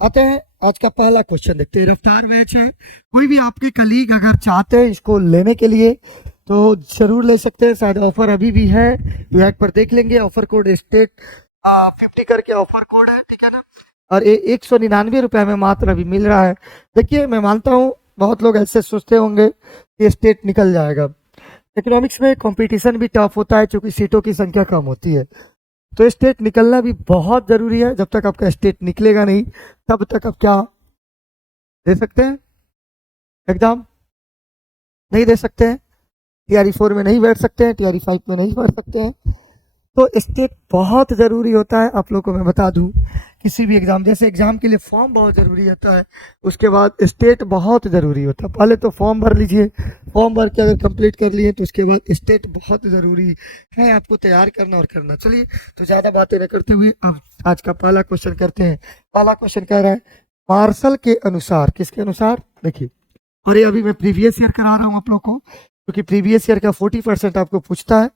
आते हैं आज का पहला क्वेश्चन देखते हैं। रफ्तार मैच है, कोई भी आपके कलीग अगर चाहते हैं इसको लेने के लिए तो जरूर ले सकते हैं। शायद ऑफर अभी भी है, वेब पर देख लेंगे। ऑफर कोड स्टेट 50 करके ऑफर कोड है, ठीक है ना। और ये 199 रुपये में मात्र अभी मिल रहा है। देखिए, मैं मानता हूँ बहुत लोग ऐसे सोचते होंगे कि स्टेट निकल जाएगा। इकोनॉमिक्स में कंपटीशन भी टफ होता है क्योंकि सीटों की संख्या कम होती है, तो स्टेट निकलना भी बहुत ज़रूरी है। जब तक आपका स्टेट निकलेगा नहीं तब तक आप क्या दे सकते हैं एग्ज़ाम? नहीं दे सकते हैं। टीआरई 4 में नहीं बैठ सकते हैं, टीआरई 5 में नहीं बैठ सकते हैं। तो स्टेट बहुत ज़रूरी होता है। आप लोगों को मैं बता दूं, किसी भी एग्ज़ाम, जैसे एग्ज़ाम के लिए फॉर्म बहुत ज़रूरी होता है, उसके बाद स्टेट बहुत ज़रूरी होता है। पहले तो फॉर्म भर लीजिए, फॉर्म भर के अगर कंप्लीट कर लिए तो उसके बाद स्टेट बहुत ज़रूरी है आपको तैयार करना और करना। चलिए, तो ज़्यादा बातें न करते हुए अब आज का पहला क्वेश्चन करते हैं। पहला क्वेश्चन कह रहा है मार्शल के अनुसार, किसके अनुसार? देखिए, और ये अभी मैं प्रीवियस ईयर करा रहा हूँ आप लोग को, क्योंकि प्रीवियस ईयर का 40% आपको पूछता है।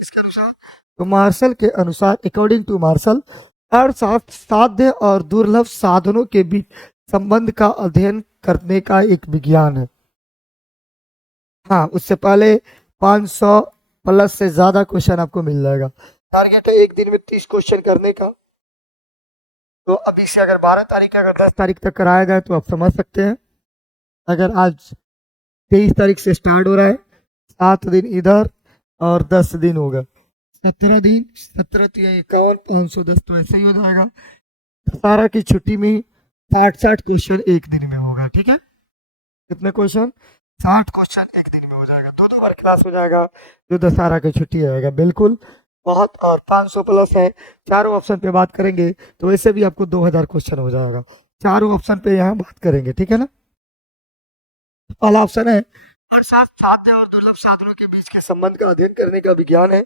किसके अनुसार? तो मार्शल के अनुसार, अकॉर्डिंग टू मार्शल, अर्थशास्त्र साध्य और दुर्लभ साधनों के बीच संबंध का अध्ययन करने का एक विज्ञान है। हाँ, उससे पहले 500 प्लस से ज्यादा क्वेश्चन आपको मिल जाएगा। टारगेट है एक दिन में 30 क्वेश्चन करने का। तो अभी से अगर 12 तारीख अगर 10 तारीख तक कराया जाए तो आप समझ सकते हैं। अगर आज 23 तारीख से स्टार्ट हो रहा है, 7 दिन इधर और 10 दिन होगा, 17 दिन, 17 तिया 51, 510, तो ऐसा ही हो जाएगा। सारा की छुट्टी में 60 क्वेश्चन एक दिन में होगा, ठीक है। कितने क्वेश्चन? 60 क्वेश्चन एक दिन में हो जाएगा। दो बार क्लास हो जाएगा जो दशहरा की छुट्टी आएगा, बिल्कुल बहुत। और 500 प्लस है। चारों ऑप्शन पे बात करेंगे तो वैसे भी आपको 2000 क्वेश्चन हो जाएगा। चारों ऑप्शन पे यहाँ बात करेंगे, ठीक है ना। पहला ऑप्शन है अर्थशास्त्र साध्य और दुर्लभ साधनों के बीच के संबंध का अध्ययन करने का विज्ञान है।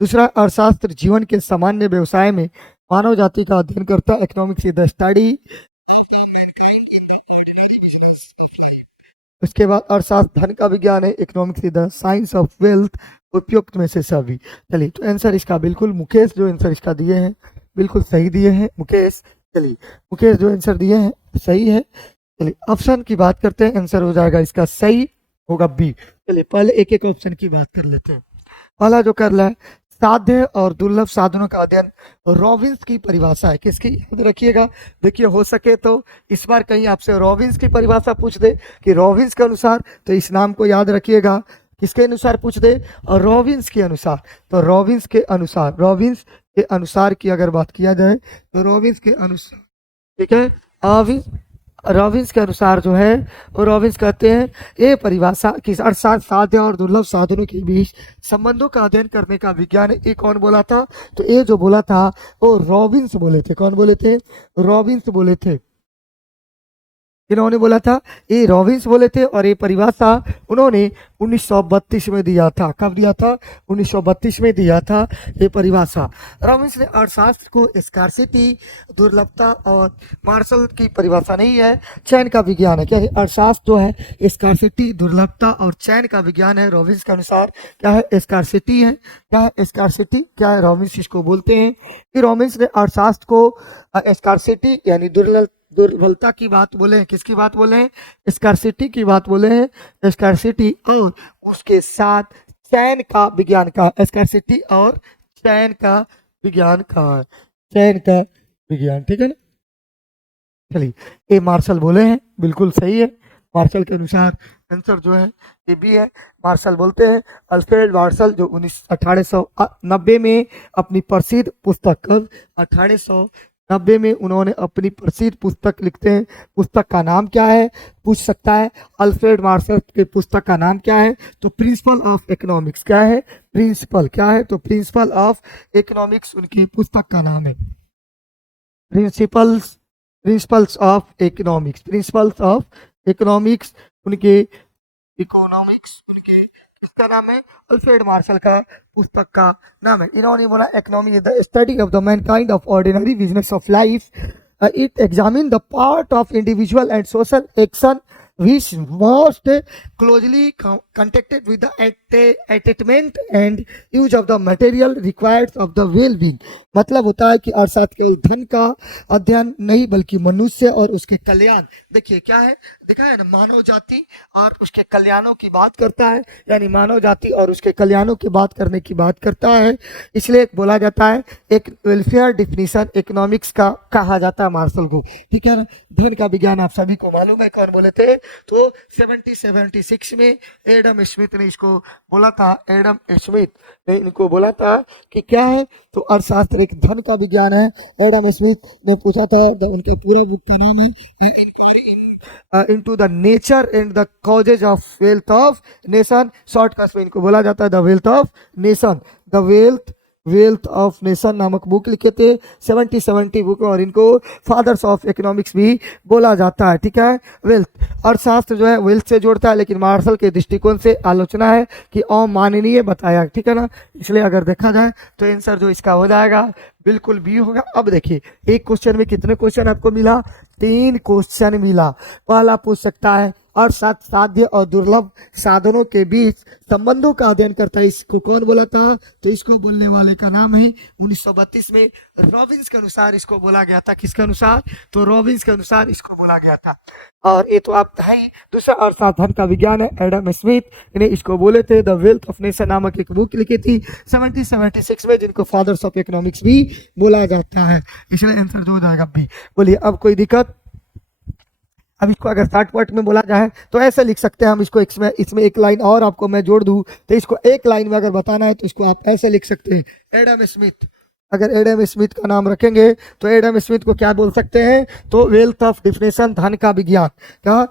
दूसरा, अर्थशास्त्र जीवन के सामान्य व्यवसाय में मानव जाति का अध्ययन करता है। Economics is the study. उसके बाद अर्थशास्त्र धन का विज्ञान है। Economics is the science of wealth. उपयुक्त में से सभी। चलिए, तो आंसर इसका बिल्कुल मुकेश जो आंसर इसका दिए हैं बिल्कुल सही दिए हैं मुकेश। चलिए, मुकेश जो आंसर दिए हैं सही है। चलिए, ऑप्शन की बात करते हैं। आंसर हो जाएगा इसका सही होगा बी। चलिए, पहले एक एक ऑप्शन की बात कर लेते हैं। पहला जो कर रहा है साध्य और दुर्लभ साधनों का अध्ययन, रॉबिन्स की परिभाषा है। किसकी? याद रखिएगा। देखिए, हो सके तो इस बार कहीं आपसे रॉबिन्स की परिभाषा पूछ दे कि रॉबिन्स के अनुसार, तो इस नाम को याद रखिएगा। किसके अनुसार पूछ दे? और रॉबिन्स के अनुसार। तो रॉबिन्स के अनुसार, रॉबिन्स के अनुसार की अगर बात किया जाए तो रॉबिन्स के अनुसार, ठीक है। अभी रॉबिन्स के अनुसार जो है वो रॉबिन्स कहते हैं ये परिभाषा कि अर्थशास्त्र साध्य और दुर्लभ साधनों के बीच संबंधों का अध्ययन करने का विज्ञान है। ये कौन बोला था? तो ये जो बोला था वो रॉबिन्स बोले थे। कौन बोले थे? रॉबिन्स बोले थे। इन्होंने बोला था, ये रॉबिन्स बोले थे। और ये परिभाषा उन्होंने 1932 में दिया था। कब दिया था? 1932 में दिया था ये परिभाषा। रॉबिन्स ने अर्थशास्त्र को स्कार्सिटी, दुर्लभता, और मार्शल की परिभाषा नहीं है, चयन का विज्ञान है। क्या है? अर्थशास्त्र जो है स्कार्सिटी, दुर्लभता और चयन का विज्ञान है। रॉबिन्स के अनुसार क्या है? स्कार्सिटी है। क्या है? स्कार्सिटी क्या है? रॉबिन्स इसको बोलते हैं कि रॉबिन्स ने अर्थशास्त्र को स्कार्सिटी यानी दुर्बलता की बात बोले हैं। किसकी बात बोले हैं? स्कार्सिटी की बात बोले हैं। स्कार्सिटी और उसके साथ चयन का विज्ञान का, स्कार्सिटी और चयन का विज्ञान का है, चयन का विज्ञान, ठीक है ना। चलिए, ये मार्शल बोले हैं, बिल्कुल सही है। मार्शल के अनुसार आंसर जो है ये भी है। मार्शल बोलते हैं, अल्फ्रेड मार्शल जो 1890 में अपनी प्रसिद्ध पुस्तक, 1890 में उन्होंने अपनी प्रसिद्ध पुस्तक लिखते हैं। पुस्तक का नाम क्या है? पूछ सकता है। अल्फ्रेड मार्शल के पुस्तक का नाम क्या है? तो प्रिंसिपल ऑफ इकोनॉमिक्स। क्या है? प्रिंसिपल क्या है? तो प्रिंसिपल ऑफ इकोनॉमिक्स उनकी पुस्तक का नाम है। Principles of economics, principles of economics उनके, इकोनॉमिक्स उनके किसका नाम है? अल्फ्रेड मार्शल का पुस्तक का नाम है। इन्होंने बोला economy is the study of the Mankind of ordinary business of life. It examine the part of individual and social action which must closely connected with the attainment and use of the material required of the well-being। मतलब होता है कि अर्थशास्त्र केवल धन का अध्ययन नहीं बल्कि मनुष्य और उसके कल्याण, देखिए क्या है देखा है ना, मानव जाति और उसके कल्याणों की बात करता है, यानी मानव जाति और उसके कल्याणों की बात करने की बात करता है। इसलिए बोला जाता है एक वेलफेयर डिफिनीशन इकोनॉमिक्स का कहा जाता है मार्शल को, ठीक है ना। धन का विज्ञान आप सभी को मालूम है, कौन बोले थे, तो 76 में एडम स्मिथ ने इसको बोला था। एडम स्मिथ ने इनको बोला था कि क्या है, तो अर्थशास्त्र एक धन का विज्ञान है। एडम स्मिथ ने पूछा था, उनके पूरा बुक का नाम है inquiry into the nature and the causes of wealth of nation. Shortcut में इनको बोला जाता है the wealth of nation, the wealth of nation नामक बुक लिखे थे, 70 बुक, और इनको फादर्स ऑफ इकोनॉमिक्स भी बोला जाता है, ठीक है। वेल्थ, अर्थशास्त्र जो है वेल्थ से जोड़ता है, लेकिन मार्शल के दृष्टिकोण से आलोचना है कि अमाननीय बताया, ठीक है ना। इसलिए अगर देखा जाए तो आंसर जो इसका हो जाएगा बिल्कुल बी होगा। अब देखिए एक क्वेश्चन में कितने क्वेश्चन आपको मिला, 3 क्वेश्चन मिला। पहला पूछ सकता है अर्थशास्त्र साध्य और दुर्लभ साधनों के बीच संबंधों का अध्ययन करता है, इसको कौन बोला था, तो इसको बोलने वाले का नाम है 1932 में रॉबिन्स के अनुसार इसको बोला गया था। किसके अनुसार, तो रॉबिन्स के अनुसार इसको बोला गया था। और ये तो आप है ही, दूसरा अर्थशास्त्र धन का विज्ञान है, एडम स्मिथ ने इसको बोले थे। द वेल्थ ऑफ नेशन नामक एक बुक लिखी थी 76 में, जिनको फादर्स ऑफ इकोनॉमिक्स भी बोला जाता है। इसलिए आंसर जो हो जाएगा बी। बोलिए अब कोई दिक्कत। अब इसको अगर शॉर्ट वर्ड में बोला जाए तो ऐसे लिख सकते हैं हम इसको, इसमें एक लाइन और आपको मैं जोड़ दूं तो इसको एक लाइन में अगर बताना है तो इसको आप ऐसे लिख सकते हैं, एडम स्मिथ। अगर एडम स्मिथ का नाम रखेंगे तो एडम स्मिथ को क्या बोल सकते हैं, तो वेल्थ ऑफ डिफिनेशन धन का विज्ञान, क्या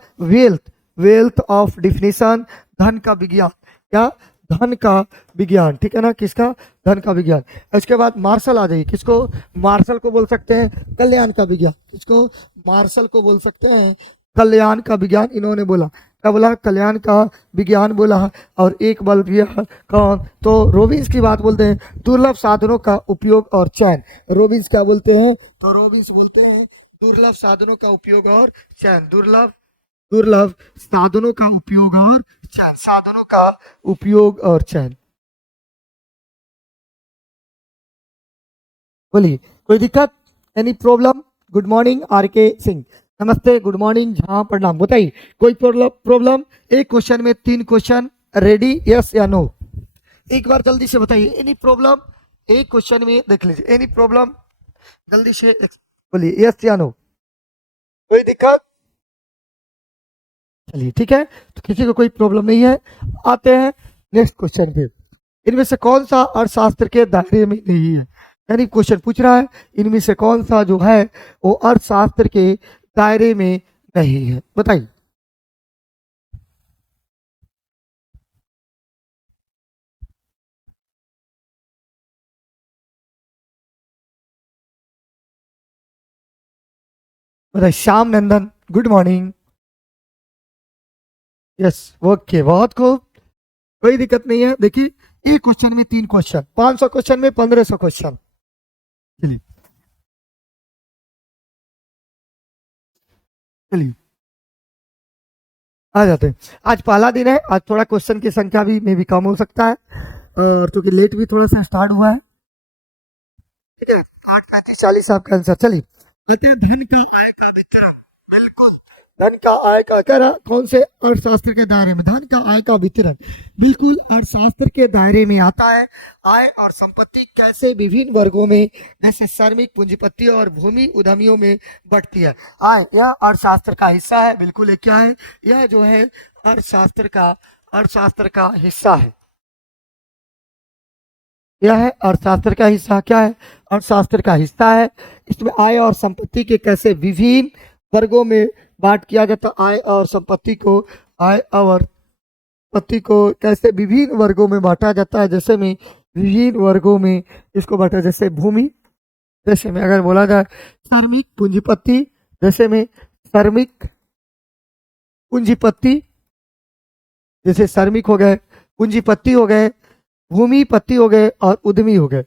वेल्थ ऑफ डिफिनेशन धन का विज्ञान, क्या धन का विज्ञान, ठीक है ना, किसका, धन का विज्ञान। इसके बाद मार्शल आ जाइए, किसको, मार्शल को बोल सकते हैं कल्याण का विज्ञान, किसको, मार्शल को बोल सकते हैं कल्याण का विज्ञान। इन्होंने बोला क्या बोला, कल्याण का विज्ञान बोला। और एक बल दिया कौन, तो रॉबिन्स की बात बोलते हैं दुर्लभ साधनों का उपयोग और चयन। रॉबिन्स क्या बोलते हैं, तो रॉबिन्स बोलते हैं दुर्लभ साधनों का उपयोग और चयन, दुर्लभ साधनों का उपयोग और चयन, साधनों का उपयोग और चयन। बोलिए कोई दिक्कत, any problem. Good morning R K Singh, नमस्ते, गुड मॉर्निंग, जहाँ प्रणाम। बताइए कोई प्रॉब्लम। एक क्वेश्चन में 3 क्वेश्चन, रेडी, यस या नो, एक बार जल्दी से बताइए एनी प्रॉब्लम। एक क्वेश्चन में देख लीजिए एनी प्रॉब्लम, जल्दी से बोलिए यस या नो, कोई दिक्कत। चलिए ठीक है, तो किसी को कोई प्रॉब्लम नहीं है। आते हैं नेक्स्ट क्वेश्चन पे। इनमें से कौन सा अर्थशास्त्र के दायरे में नहीं है, यानी क्वेश्चन पूछ रहा है इनमें से कौन सा जो है वो अर्थशास्त्र के दायरे में नहीं है, बताइए। बताइए Shyam Nandan, good morning, yes okay, बहुत खूब, कोई दिक्कत नहीं है। देखिए एक क्वेश्चन में 3 क्वेश्चन, 500 क्वेश्चन में 1500 क्वेश्चन। चलिए चलिए आ जाते हैं। आज पहला दिन है, आज थोड़ा क्वेश्चन की संख्या भी में भी कम हो सकता है, और क्योंकि लेट भी थोड़ा सा स्टार्ट हुआ है, ठीक है। 8:35 आपका आंसर। चलिए कहते हैं धन का आय का वितरण, बिल्कुल धन का आय का, कह रहा कौन से अर्थशास्त्र के दायरे में, धन का आय का वितरण बिल्कुल अर्थशास्त्र के दायरे में आता है। आय और संपत्ति कैसे विभिन्न वर्गों में, जैसे श्रमिक, पूंजीपति और भूमि उद्यमियों में बढ़ती है। आय यह अर्थशास्त्र का हिस्सा है, बिल्कुल एक क्या है, यह जो है अर्थशास्त्र का हिस्सा है। यह है अर्थशास्त्र का हिस्सा, क्या है, अर्थशास्त्र का हिस्सा है। इसमें आय और संपत्ति के कैसे विभिन्न वर्गों में बांट किया जाता, आय और संपत्ति को कैसे विभिन्न वर्गों में बांटा जाता है, जैसे में विभिन्न वर्गों में इसको बांटा, जैसे भूमि, जैसे में अगर बोला जाए श्रमिक, पूंजीपति, जैसे में श्रमिक, पूंजीपति, जैसे श्रमिक हो गए, पूंजीपति हो गए, भूमिपति हो गए और उद्यमी हो गए।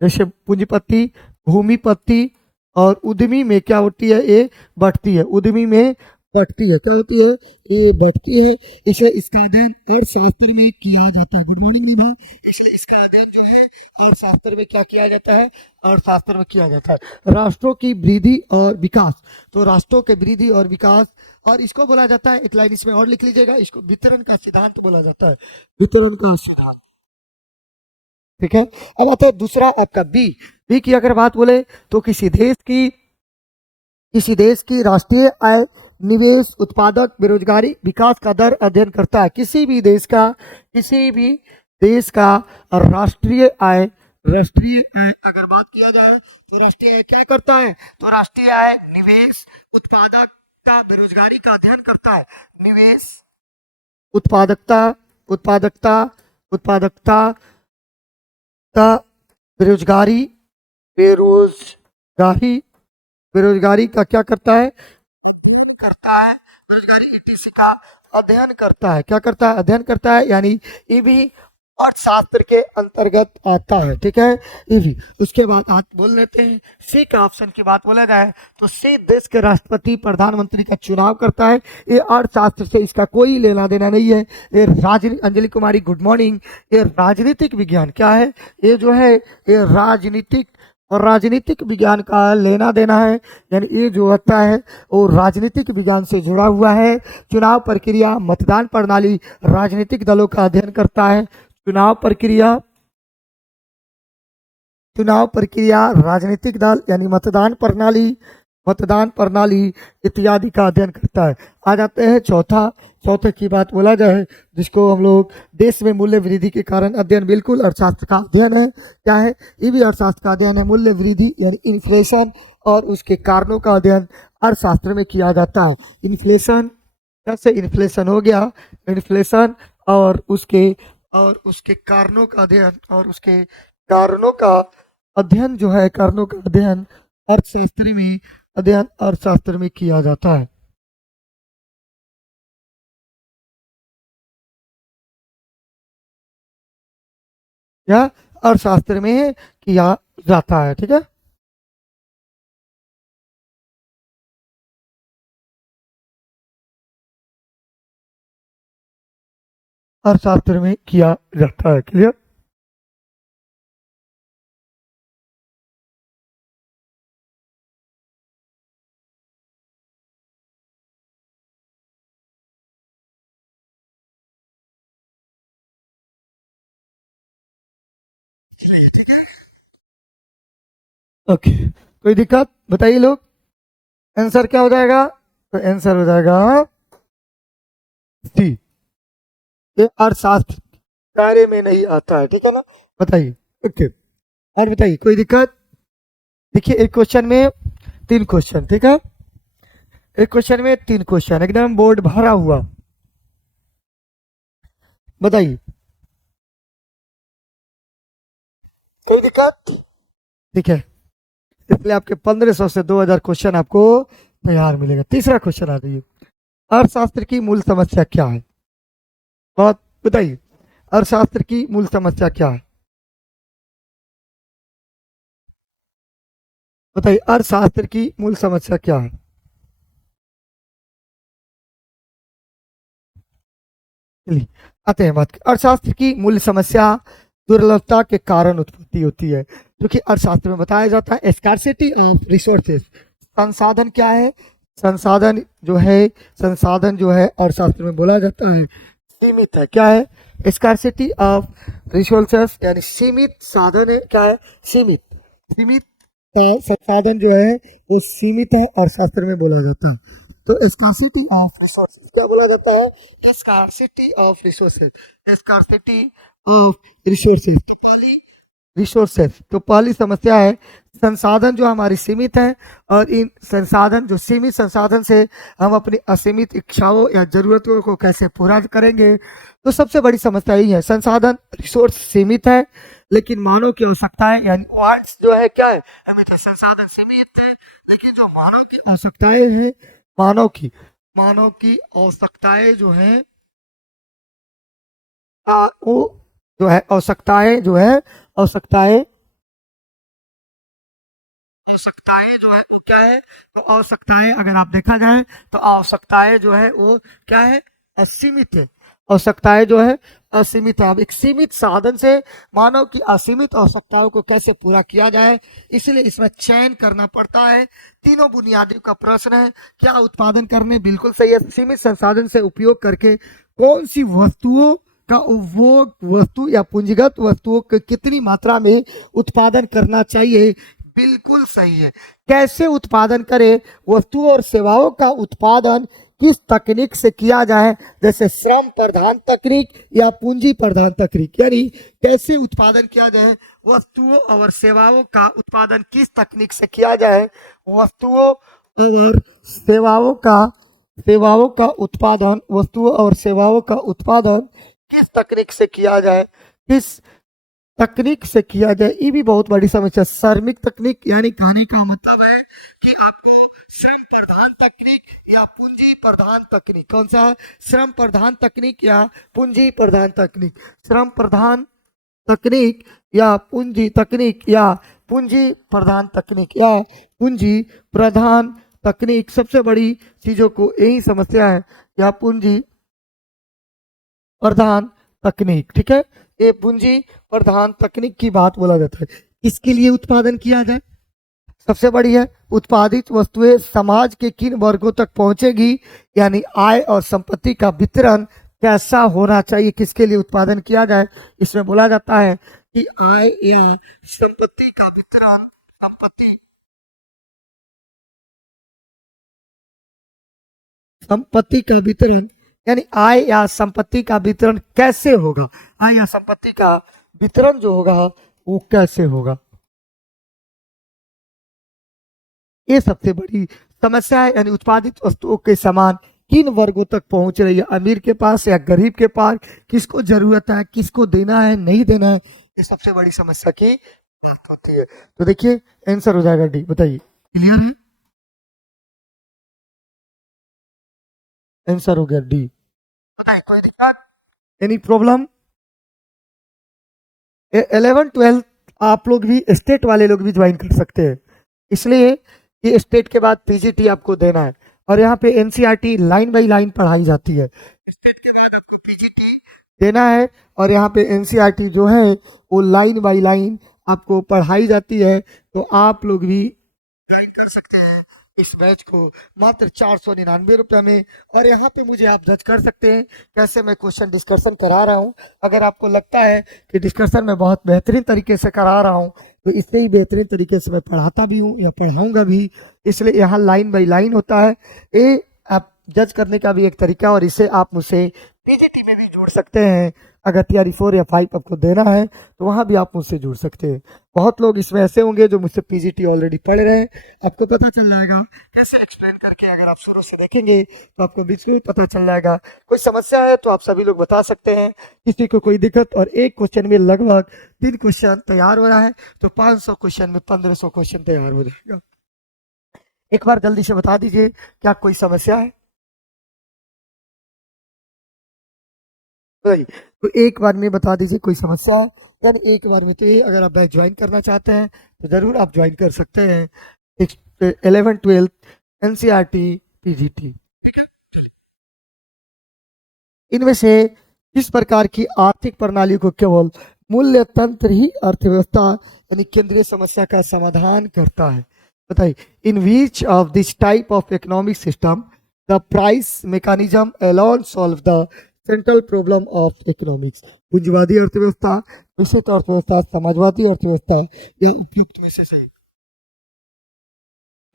जैसे पूंजीपति, भूमिपति और उद्यमी में क्या होती है, ये बढ़ती है, उद्यमी में बढ़ती है, क्या होती है, ये बढ़ती है, इसलिए इसका अध्ययन अर्थशास्त्र में किया जाता है। गुड मॉर्निंग निभा। इसलिए इसका अध्ययन जो है अर्थशास्त्र में क्या किया जाता है, अर्थशास्त्र में किया जाता है। राष्ट्रों की वृद्धि और विकास, तो राष्ट्रों के वृद्धि और विकास, और इसको बोला जाता है, एक लाइन इसमें और लिख लीजिएगा, इसको वितरण का सिद्धांत बोला जाता है, वितरण का सिद्धांत। ठीक है। अब आता है दूसरा आपका बी। बी की अगर बात बोले तो किसी देश की राष्ट्रीय आय, निवेश, उत्पादक, बेरोजगारी, विकास का दर अध्ययन करता है। किसी भी देश का राष्ट्रीय आय अगर बात किया जाए तो राष्ट्रीय आय क्या करता है, तो राष्ट्रीय आय निवेश, उत्पादकता, बेरोजगारी का अध्ययन करता है। निवेश, उत्पादकता, उत्पादकता, उत्पादकता का, बेरोजगारी, बेरोजगारी, बेरोजगारी का क्या करता है बेरोजगारी ईटीसी का अध्ययन करता है। क्या करता है, अध्ययन करता है, यानी ये भी अर्थशास्त्र के अंतर्गत आता है। ठीक है, ये भी। उसके बाद आज बोल लेते हैं सी का ऑप्शन की बात बोला जाए तो सी देश के राष्ट्रपति प्रधानमंत्री का चुनाव करता है। ये अर्थशास्त्र से इसका कोई लेना देना नहीं है। ये अंजलि कुमारी गुड मॉर्निंग। ये राजनीतिक विज्ञान क्या है, ये जो है ये राजनीतिक विज्ञान का लेना देना है, यानी ये जो होता है वो राजनीतिक विज्ञान से जुड़ा हुआ है। चुनाव प्रक्रिया, मतदान प्रणाली, राजनीतिक दलों का अध्ययन करता है। चुनाव प्रक्रिया, राजनीतिक दल यानी मतदान प्रणाली इत्यादि का अध्ययन करता है। आ जाते हैं चौथे की बात बोला जाए जिसको हम लोग देश में मूल्य वृद्धि के कारण अध्ययन, बिल्कुल अर्थशास्त्र का अध्ययन है। क्या है, ये भी अर्थशास्त्र का अध्ययन है। मूल्य वृद्धि यानी इन्फ्लेशन और उसके कारणों का अध्ययन अर्थशास्त्र में किया जाता है। इन्फ्लेशन, जैसे इन्फ्लेशन हो गया, इन्फ्लेशन और उसके कारणों का अध्ययन, कारणों का अध्ययन अर्थशास्त्र में किया जाता है। या अर्थशास्त्र में किया जाता है। ठीक है, अर्थशास्त्र में किया जाता है। क्लियर। ओके, कोई दिक्कत बताइए लोग, आंसर क्या हो जाएगा, तो आंसर हो जाएगा सी। ये अर्थशास्त्र दायरे में नहीं आता है। ठीक है ना, बताइए। ओके, और बताइए कोई दिक्कत। देखिए एक क्वेश्चन में 3 क्वेश्चन, ठीक है, एक क्वेश्चन में 3 क्वेश्चन, एकदम बोर्ड भरा हुआ। बताइए कोई दिक्कत। ठीक है, इसलिए आपके 1500 से 2000 क्वेश्चन आपको तैयार मिलेगा। तीसरा क्वेश्चन आ जाइए, अर्थशास्त्र की मूल समस्या क्या है, बात बताइए, अर्थशास्त्र की मूल समस्या क्या है, बताइए अर्थशास्त्र की मूल समस्या क्या है। चलिए आते हैं बात की। अर्थशास्त्र की मूल समस्या दुर्लभता के कारण उत्पत्ति होती है, क्योंकि अर्थशास्त्र में बताया जाता है स्कार्सिटी ऑफ रिसोर्सेज, संसाधन क्या है, संसाधन जो है अर्थशास्त्र में बोला जाता है सीमित है। क्या है, स्कार्सिटी ऑफ रिसोर्सेज यानी सीमित साधन है। क्या है, सीमित संसाधन जो है वो सीमित है, अर्थशास्त्र में बोला जाता है। तो स्कार्सिटी ऑफ रिसोर्सेज क्या बोला जाता है, स्कार्सिटी ऑफ रिसोर्सेज तो पहली समस्या है संसाधन जो हमारी सीमित है, और इन संसाधन जो सीमित संसाधन से हम अपनी असीमित इच्छाओं या जरूरतों को कैसे पूरा करेंगे। तो सबसे बड़ी समस्या यही है, संसाधन रिसोर्स सीमित है लेकिन मानव की आवश्यकताएं यानी वांट्स जो है क्या है, हमें तो संसाधन सीमित है लेकिन जो मानव की आवश्यकताएं हैं, मानव की आवश्यकताएं जो है वो जो है आवश्यकताएं आवश्यकताएं जो है वो क्या है, तो आवश्यकताएं अगर आप देखा जाए तो आवश्यकताएं जो है वो क्या है, असीमित है। आवश्यकताएं जो है असीमित है। अब एक सीमित साधन से मानव की असीमित आवश्यकताओं को कैसे पूरा किया जाए, इसलिए इसमें चयन करना पड़ता है। तीनों बुनियादी का प्रश्न है, क्या उत्पादन करने, बिल्कुल सही है। सीमित संसाधन से उपयोग करके कौन सी वस्तुओं का उपभोग, वस्तु या पूंजीगत वस्तुओं के कितनी मात्रा में उत्पादन करना चाहिए, बिल्कुल सही है। कैसे उत्पादन करें, वस्तुओं और सेवाओं का उत्पादन किस तकनीक से किया जाए, जैसे श्रम प्रधान तकनीक या पूंजी प्रधान तकनीक, यानी कैसे उत्पादन किया जाए, वस्तुओं और सेवाओं का उत्पादन किस तकनीक से किया जाए, वस्तुओं और सेवाओं का उत्पादन, वस्तुओं और सेवाओं का उत्पादन किस तकनीक से किया जाए, किस तकनीक से किया जाए, ये भी बहुत बड़ी समस्या। श्रमिक तकनीक, यानी कहने का मतलब है कि आपको श्रम प्रधान तकनीक या पूंजी प्रधान तकनीक, कौन सा है, श्रम प्रधान तकनीक या पूंजी प्रधान तकनीक, श्रम प्रधान तकनीक या पूंजी तकनीक या पूंजी प्रधान तकनीक या पूंजी प्रधान तकनीक। सबसे बड़ी चीजों को यही समस्या है, या पूंजी प्रधान तकनीक, ठीक है। ये पूंजी प्रधान तकनीक की बात बोला जाता है। इसके लिए उत्पादन किया जाए, सबसे बड़ी है, उत्पादित वस्तुएं समाज के किन वर्गों तक पहुंचेगी, यानी आय और संपत्ति का वितरण कैसा होना चाहिए, किसके लिए उत्पादन किया जाए। इसमें बोला जाता है कि आय या संपत्ति का वितरण, संपत्ति का वितरण, यानी आय या संपत्ति का वितरण कैसे होगा, आय या संपत्ति का वितरण जो होगा वो कैसे होगा, ये सबसे बड़ी समस्या है। यानी उत्पादित वस्तुओं के सामान किन वर्गों तक पहुंच रही है, अमीर के पास या गरीब के पास, किसको जरूरत है, किसको देना है, नहीं देना है, ये सबसे बड़ी समस्या की बात होती है। तो देखिए आंसर हो जाएगा डी, बताइए क्लियर है, आंसर हो गया डी। बताइए कोई दिक्कत, एनी प्रॉब्लम। 11 12 आप लोग भी, स्टेट वाले लोग भी ज्वाइन कर सकते हैं, इसलिए ये स्टेट के बाद पीजीटी आपको देना है, और यहाँ पे एनसीईआरटी लाइन बाय लाइन पढ़ाई जाती है। स्टेट के बाद आपको पीजीटी देना है, और यहाँ पे एनसीईआरटी जो है वो लाइन बाय लाइन आपको पढ़ाई जाती है। तो आप लोग भी ज्वाइन कर सकते हैं इस बैच को मात्र 499 रुपये में। और यहाँ पे मुझे आप जज कर सकते हैं कैसे मैं क्वेश्चन डिस्कशन करा रहा हूँ। अगर आपको लगता है कि डिस्कशन में बहुत बेहतरीन तरीके से करा रहा हूँ, तो इससे ही बेहतरीन तरीके से मैं पढ़ाता भी हूँ या पढ़ाऊँगा भी, इसलिए यहाँ लाइन बाई लाइन होता है। ये आप जज करने का भी एक तरीका, और इसे आप मुझसे पीजीटी में भी जोड़ सकते हैं। अगर तैयारी 4 या 5 आपको देना है तो वहाँ भी आप मुझसे जुड़ सकते हैं। बहुत लोग इसमें ऐसे होंगे जो मुझसे पीजीटी ऑलरेडी पढ़ रहे हैं, आपको पता चल जाएगा कैसे एक्सप्लेन करके, अगर आप शुरू से देखेंगे तो आपको बीच में पता चल जाएगा। कोई समस्या है तो आप सभी लोग बता सकते हैं, किसी को कोई दिक्कत। और एक क्वेश्चन में लगभग 3 क्वेश्चन तैयार हो रहा है, तो 500 क्वेश्चन में 1500 क्वेश्चन तैयार हो जाएगा। एक बार जल्दी से बता दीजिए क्या कोई समस्या है, नहीं तो एक बार में बता दीजिए कोई समस्या है, यानी एक बार में। तो ये अगर आप बैच ज्वाइन करना चाहते हैं तो जरूर आप ज्वाइन कर सकते हैं। 11 12 एनसीईआरटी पीजीटी, इनमें से किस प्रकार की आर्थिक प्रणाली को केवल मूल्य तंत्र ही अर्थव्यवस्था यानी केंद्रीय समस्या का समाधान करता है, बताइए। In which of this type of economic system the price mechanism alone solve the central problem of economics, पूंजीवादी अर्थव्यवस्था, मिश्रित अर्थव्यवस्था, समाजवादी अर्थव्यवस्था, या उपयुक्त में से सही।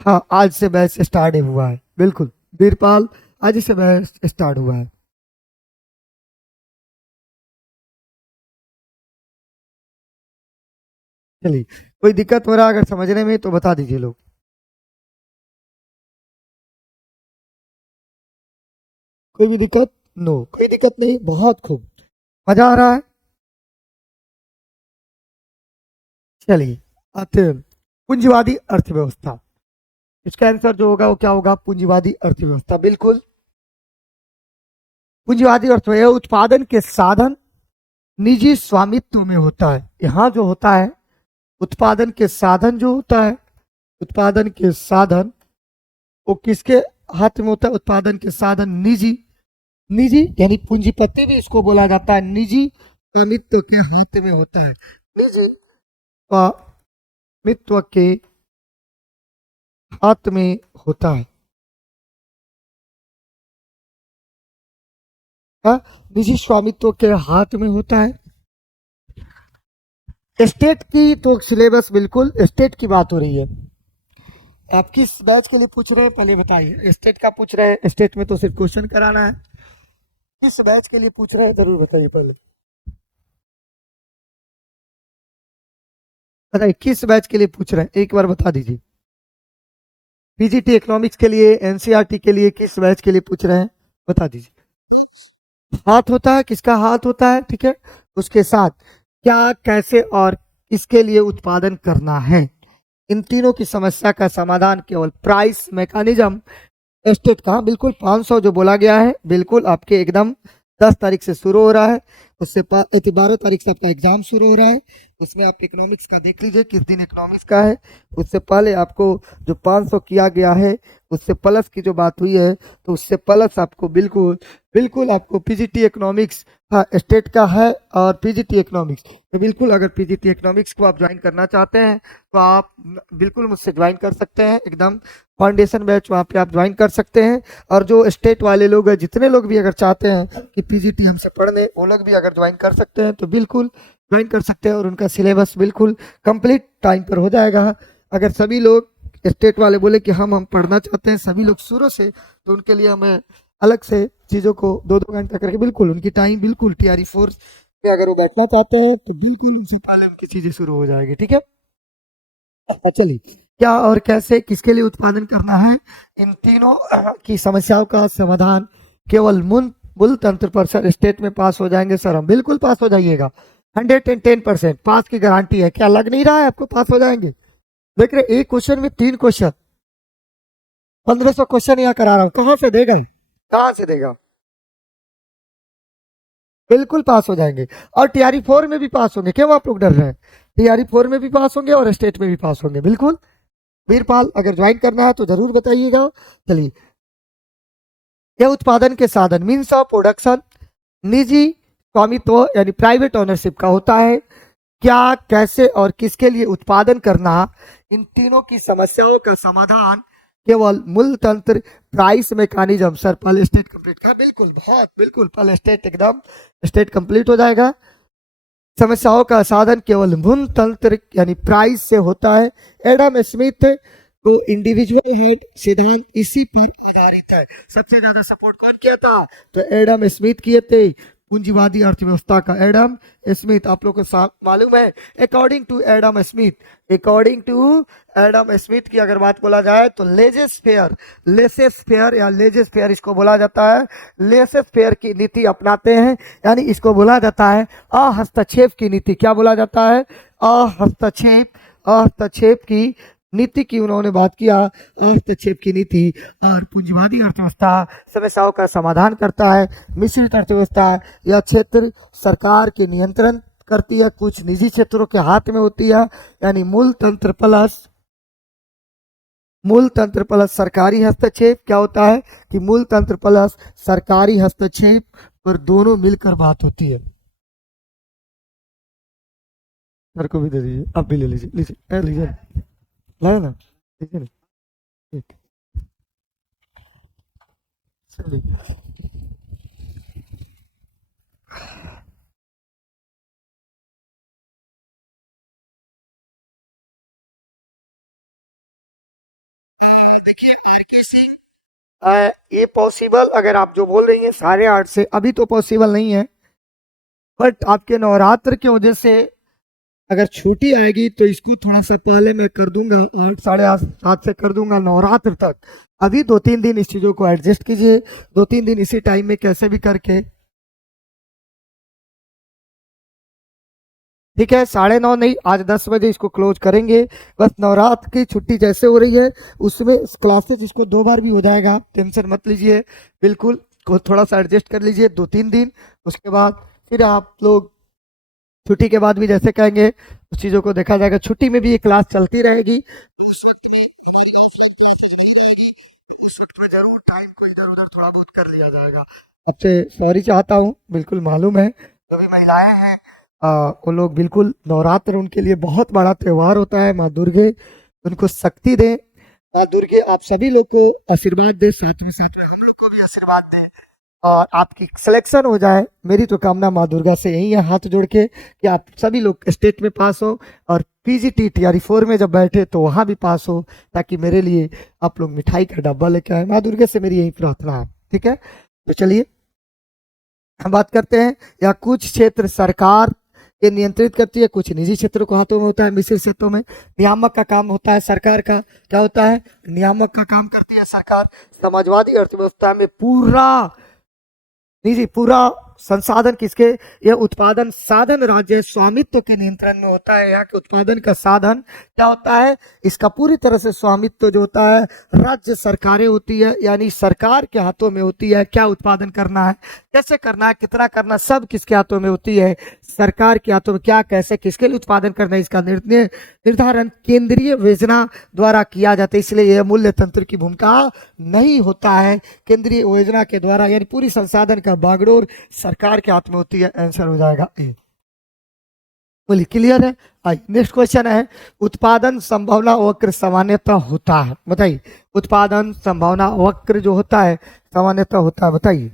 हाँ, आज से बैच स्टार्ट हुआ है, बिल्कुल वीरपाल, आज से बैच स्टार्ट हुआ है। चलिए कोई दिक्कत हो रहा है अगर समझने में तो बता दीजिए लोग। कोई भी दिक्कत, नो कोई दिक्कत नहीं, बहुत खूब, मजा आ रहा है। चलिए आते हैं पूंजीवादी अर्थव्यवस्था। इसका आंसर जो होगा वो क्या होगा, पूंजीवादी अर्थव्यवस्था, बिल्कुल। पूंजीवादी अर्थव्यवस्था उत्पादन के साधन निजी स्वामित्व में होता है। यहाँ जो होता है उत्पादन के साधन जो होता है उत्पादन के साधन, वो किसके हाथ में होता है? उत्पादन के साधन निजी, निजी यानी पूंजीपति भी इसको बोला जाता है, निजी स्वामित्व के हाथ में होता है, निजी स्वामित्व के हाथ में होता है। हाँ, निजी स्वामित्व के हाथ में होता है। स्टेट की तो सिलेबस बिल्कुल स्टेट की बात हो रही है। आप किस बैच के लिए पूछ रहे हैं पहले बताइए। स्टेट का पूछ रहे हैं, स्टेट में तो सिर्फ क्वेश्चन कराना है। किस बैच के लिए पूछ रहे हैं जरूर बताइए पहले, बताइए किस बैच के लिए पूछ रहे हैं एक बार बता दीजिए। पीजीटी इकोनॉमिक्स के लिए, एनसीईआरटी के लिए, किस बैच के लिए पूछ रहे हैं बता दीजिए। हाथ होता है, किसका हाथ होता है, ठीक है। उसके साथ क्या, कैसे और किसके लिए उत्पादन करना है, इन तीनों की समस्या का समाधान केवल प्राइस मैकेनिज्म स्टेट का, बिल्कुल 500 जो बोला गया है बिल्कुल आपके एकदम 10 तारीख से शुरू हो रहा है, उससे 12 तारीख से आपका एग्जाम शुरू हो रहा है। उसमें आप इकोनॉमिक्स का देख लीजिए किस दिन इकोनॉमिक्स का है। उससे पहले आपको जो 500 किया गया है उससे प्लस की जो बात हुई है, तो उससे प्लस आपको बिल्कुल बिल्कुल आपको पीजीटी इकोनॉमिक्स, हाँ स्टेट का है और पीजीटी इकोनॉमिक्स, तो बिल्कुल अगर पीजीटी इकोनॉमिक्स को आप ज्वाइन करना चाहते हैं तो आप बिल्कुल मुझसे ज्वाइन कर सकते हैं, एकदम फाउंडेशन बैच वहाँ पे आप ज्वाइन कर सकते हैं। और जो स्टेट वाले लोग हैं, जितने लोग भी अगर चाहते हैं कि पीजीटी हमसे पढ़ने, वो लोग भी अगर ज्वाइन कर सकते हैं तो बिल्कुल ज्वाइन कर सकते हैं और उनका सिलेबस बिल्कुल कंप्लीट टाइम पर हो जाएगा। अगर सभी लोग स्टेट वाले बोले कि हम पढ़ना चाहते हैं सभी लोग शुरू से, तो उनके लिए हमें अलग से चीज़ों को 2-2 घंटा करके बिल्कुल उनकी टाइम बिल्कुल टीआरई फोर्स में अगर वो बैठना चाहते हैं तो बिल्कुल उनसे पहले उनकी चीज़ें शुरू हो जाएगी, ठीक है। चलिए, क्या और कैसे किसके लिए उत्पादन करना है, इन तीनों की समस्याओं का समाधान केवल मूल तंत्र पर। सर स्टेट में पास हो जाएंगे सर हम, बिल्कुल पास हो जाइएगा, 110% पास की गारंटी है। क्या लग नहीं रहा है आपको पास हो जाएंगे? देख रहे एक क्वेश्चन में 3 क्वेश्चन, 1500 क्वेश्चन यहाँ करा रहा हूँ, कहाँ से देगा, कहाँ से देगा? बिल्कुल पास हो जाएंगे और टीआरई 4 में भी पास होंगे। क्यों आप लोग डर रहे हैं? टीआरई 4 में भी पास होंगे और स्टेट में भी पास होंगे बिल्कुल। वीरपाल अगर ज्वाइन करना है तो जरूर बताइएगा। चलिए, यह उत्पादन के साधन मीन्स ऑफ प्रोडक्शन निजी स्वामित्व यानी प्राइवेट ओनरशिप का होता है। क्या, कैसे और किसके लिए उत्पादन करना, इन तीनों की समस्याओं का समाधान केवल मूल तंत्र प्राइस मैकेनिज्म। सर पहले स्टेट कंप्लीट का, बिल्कुल बहुत बिल्कुल पहले स्टेट एकदम स्टेट कंप्लीट हो जाएगा। समस्याओं का साधन केवल मूल तंत्र यानी प्राइस से होता है। एडम स्मिथ को इंडिविजुअल हेड सिद्धांत इसी पर आधारित है। सबसे ज्यादा सपोर्ट कौन किया था? तो एडम स्मिथ किए थे, पूंजीवादी अर्थव्यवस्था का एडम स्मिथ। आप लोग को मालूम है, according to Adam Smith, according to Adam Smith की अगर बात बोला जाए तो लेजेस फेयर, लेसेस फेयर या लेजेस फेयर इसको बोला जाता है। लेसेस फेयर की नीति अपनाते हैं, यानी इसको बोला जाता है अहस्तक्षेप की नीति। क्या बोला जाता है? अहस्तक्षेप, हस्तक्षेप की नीति की उन्होंने बात किया, हस्तक्षेप की नीति। और पूंजीवादी अर्थव्यवस्था समस्याओं का समाधान करता है। मिश्रित अर्थव्यवस्था यह क्षेत्र सरकार के नियंत्रण करती है, कुछ निजी क्षेत्रों के हाथ में होती है, यानी मूल तंत्र प्लस सरकारी हस्तक्षेप। क्या होता है कि मूल तंत्र प्लस सरकारी हस्तक्षेप पर दोनों मिलकर बात होती है। सर को भी दे दीजिए, आप भी ले लीजिए, लीजिए लीजिए, लाए ना, लीजिए ना, ठीक। चलिए, देखिए आरके सिंह, ये पॉसिबल अगर आप जो बोल रही हैं 8:30 से, अभी तो पॉसिबल नहीं है, बट आपके नवरात्र की वजह से अगर छुट्टी आएगी तो इसको थोड़ा सा पहले मैं कर दूंगा, 8, 8:30, 7 से कर दूंगा नवरात्र तक। अभी 2-3 दिन इस चीज़ों को एडजस्ट कीजिए, 2-3 दिन इसी टाइम में कैसे भी करके, ठीक है। 9:30 नहीं, आज 10 बजे इसको क्लोज करेंगे। बस नवरात्र की छुट्टी जैसे हो रही है उसमें क्लासेस इसको 2 बार भी हो जाएगा, टेंशन मत लीजिए, बिल्कुल को थोड़ा सा एडजस्ट कर लीजिए 2-3 दिन। उसके बाद फिर आप लोग छुट्टी के बाद भी जैसे कहेंगे उस चीज़ों को देखा जाएगा। छुट्टी में भी ये क्लास चलती रहेगी, उस वक्त भी जरूर टाइम को इधर उधर थोड़ा बहुत कर लिया जाएगा। आपसे सॉरी चाहता हूँ, बिल्कुल मालूम है जो भी महिलाएं हैं वो लोग बिल्कुल नवरात्र उनके लिए बहुत बड़ा त्योहार होता है। माँ दुर्गे उनको शक्ति दे, माँ दुर्गे आप सभी लोग को आशीर्वाद दे, साथ में हम लोग को भी आशीर्वाद दे और आपकी सिलेक्शन हो जाए। मेरी तो कामना माँ दुर्गा से यही है हाथ जोड़ के कि आप सभी लोग स्टेट में पास हो और पीजीटी यानी 4 में जब बैठे तो वहाँ भी पास हो, ताकि मेरे लिए आप लोग मिठाई का डब्बा लेके आए। माँ दुर्गा से मेरी यही प्रार्थना है। ठीक है, तो चलिए हम बात करते हैं। या कुछ क्षेत्र सरकार ये नियंत्रित करती है, कुछ निजी क्षेत्रों को हाथों में होता है। मिश्रित क्षेत्रों में नियामक का काम होता है सरकार का। क्या होता है? नियामक का काम करती है सरकार। समाजवादी अर्थव्यवस्था में पूरा निजी पूरा संसाधन किसके? यह उत्पादन साधन राज्य स्वामित्व के नियंत्रण में होता है। यहाँ के उत्पादन का साधन क्या होता है? इसका पूरी तरह से स्वामित्व जो होता है राज्य सरकारें होती है, यानी सरकार के हाथों में होती है। क्या उत्पादन करना है, कैसे करना है, कितना करना, सब किसके हाथों में होती है? सरकार के हाथों में। क्या, कैसे, किसके लिए उत्पादन करना है, इसका निर्धारण केंद्रीय योजना द्वारा किया जाता है। इसलिए यह मूल्य तंत्र की भूमिका नहीं होता है। केंद्रीय योजना के द्वारा यानी पूरी संसाधन का बागडोर सरकार के हाथ में होती है। आंसर हो जाएगा ए। बोलिए क्लियर है? आइए नेक्स्ट क्वेश्चन है, उत्पादन संभावना वक्र सामान्यतः होता है। बताइए, उत्पादन संभावना वक्र जो होता है सामान्यतः होता है, बताइए।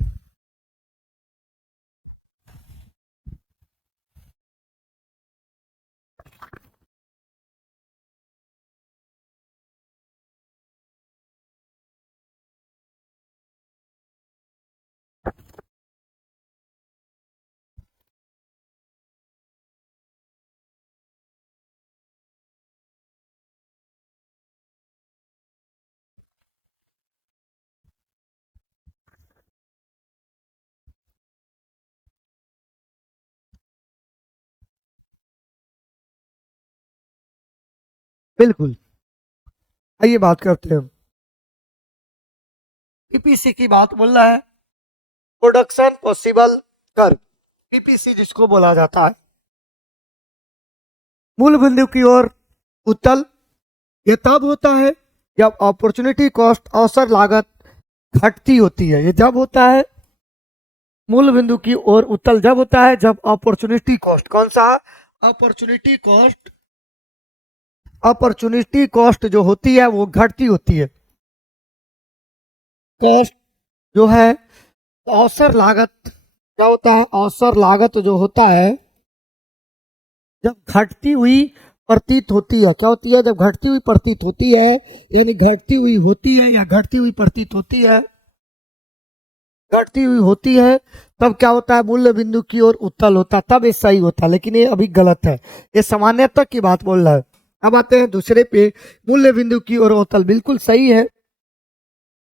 बिल्कुल, आइए बात करते हैं। पीपीसी की बात बोल रहा है, प्रोडक्शन पॉसिबल कर। पीपीसी जिसको बोला जाता है, मूल बिंदु की ओर उतल। ये तब होता है जब अपॉर्चुनिटी कॉस्ट अवसर लागत घटती होती है। ये जब होता है मूल बिंदु की ओर उतल जब होता है जब अपॉर्चुनिटी कॉस्ट, कौन सा? Opportunity cost. अपॉर्चुनिटी कॉस्ट जो होती है वो घटती होती है। कॉस्ट जो है अवसर लागत, क्या होता है? अवसर लागत जो होता है जब घटती हुई प्रतीत होती है। क्या होती है? जब घटती हुई प्रतीत होती है, यानी घटती हुई होती है या घटती हुई प्रतीत होती है, घटती हुई होती है, तब क्या होता है? मूल्य बिंदु की ओर उत्तल होता है, तब ये सही होता है। लेकिन ये अभी गलत है, ये सामान्यतः की बात बोल रहा है। अब आते हैं दूसरे पे, मूल्य बिंदु की ओर उत्तल बिल्कुल सही है।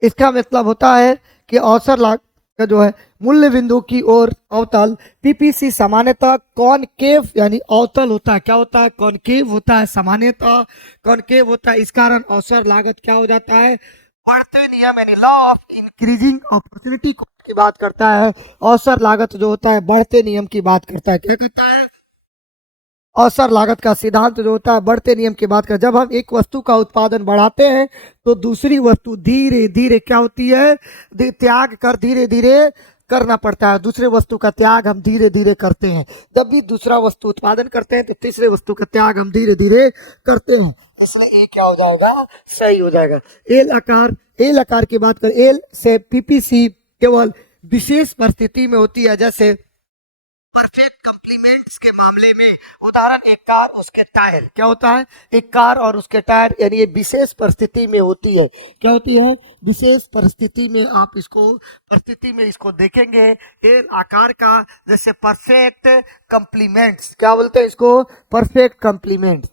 इसका मतलब होता है कि अवसर लाग का जो है मूल्य बिंदु की ओर अवतल। पीपीसी सामान्यतः कॉनकेव यानी अवतल होता है। क्या होता है? कॉनकेव होता है, सामान्यतः कॉनकेव होता है। इस कारण अवसर लागत क्या हो जाता है? बढ़ते नियम यानी लॉ ऑफ इंक्रीजिंग अपॉर्चुनिटी की बात करता है। अवसर लागत जो होता है बढ़ते नियम की बात करता है। क्या कहता है? अवसर लागत का सिद्धांत जो होता है बढ़ते नियम की बात कर। जब हम एक वस्तु का उत्पादन बढ़ाते हैं तो दूसरी वस्तु धीरे धीरे क्या होती है? त्याग कर धीरे धीरे करना पड़ता है। दूसरे वस्तु का त्याग हम धीरे धीरे करते हैं। जब भी दूसरा वस्तु उत्पादन करते हैं तो तीसरे वस्तु का त्याग हम धीरे धीरे करते हैं। इसलिए ए क्या हो जाएगा? सही हो जाएगा। एल आकार की बात कर, एल से पीपीसी केवल विशेष परिस्थिति में होती है, जैसे परफेक्ट कंप्लीमेंट्स के मामले में। उदाहरण, एक कार उसके टायर। क्या होता है? एक कार और उसके टायर, यानी ये विशेष परिस्थिति में होती है। क्या होती है? विशेष परिस्थिति में। आप इसको परिस्थिति में इसको देखेंगे ये आकार का, जैसे परफेक्ट कंप्लीमेंट्स। क्या बोलते हैं इसको? परफेक्ट कंप्लीमेंट्स।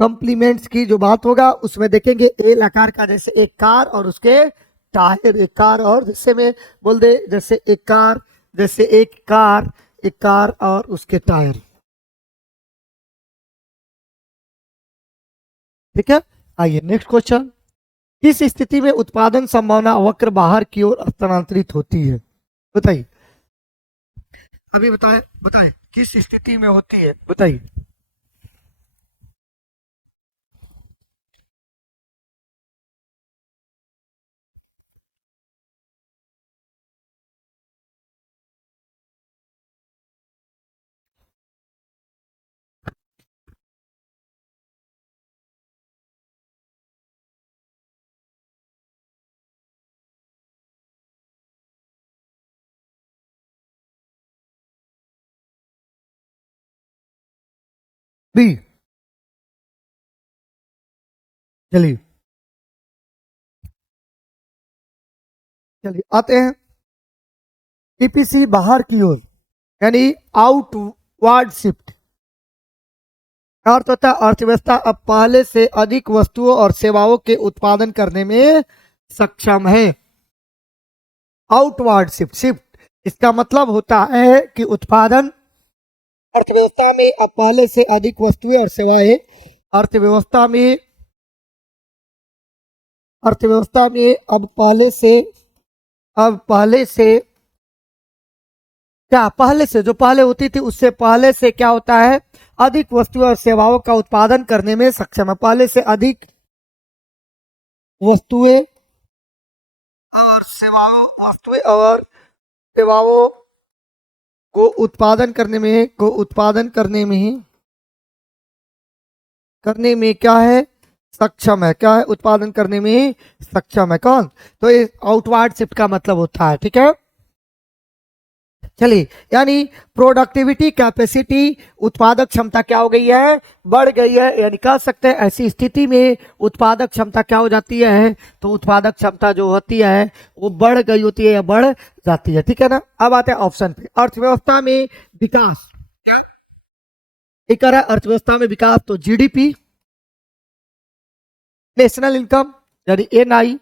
कंप्लीमेंट्स की जो बात होगा उसमें देखेंगे एल आकार का, जैसे एक कार और उसके टायर। एक कार और जैसे में बोल दे, जैसे एक कार, जैसे एक कार और उसके टायर। ठीक है, आइए नेक्स्ट क्वेश्चन। किस स्थिति में उत्पादन संभावना वक्र बाहर की ओर स्थानांतरित होती है? बताइए, अभी बताए बताए किस स्थिति में होती है, बताइए। बी। चलिए चलिए आते हैं पीपीसी बाहर की ओर, यानी आउटवर्ड शिफ्ट। अर्थ तथा अर्थव्यवस्था अब पहले से अधिक वस्तुओं और सेवाओं के उत्पादन करने में सक्षम है। आउटवर्ड शिफ्ट, शिफ्ट इसका मतलब होता है कि उत्पादन, अर्थव्यवस्था में अब पहले से अधिक वस्तुएं और सेवाएं, अर्थव्यवस्था में अर्थव्यवस्था में अब पहले से क्या, पहले से जो पहले होती थी उससे पहले से क्या होता है, अधिक वस्तुओं और सेवाओं का उत्पादन करने में सक्षम है। पहले से अधिक वस्तुएं और सेवाओं को उत्पादन करने में क्या है, सक्षम है। क्या है, उत्पादन करने में सक्षम है। कौन, तो ये आउटवर्ड शिफ्ट का मतलब होता है। ठीक है, चलिए, यानी प्रोडक्टिविटी कैपेसिटी, उत्पादक क्षमता क्या हो गई है, बढ़ गई है। यानी कह सकते हैं ऐसी स्थिति में उत्पादक क्षमता क्या हो जाती है, तो उत्पादक क्षमता जो होती है वो बढ़ गई होती है या बढ़ जाती है। ठीक है ना। अब आते हैं ऑप्शन पे, अर्थव्यवस्था में विकास। एक कह रहा है अर्थव्यवस्था में विकास, तो जीडीपी, नेशनल इनकम यानी एनआई,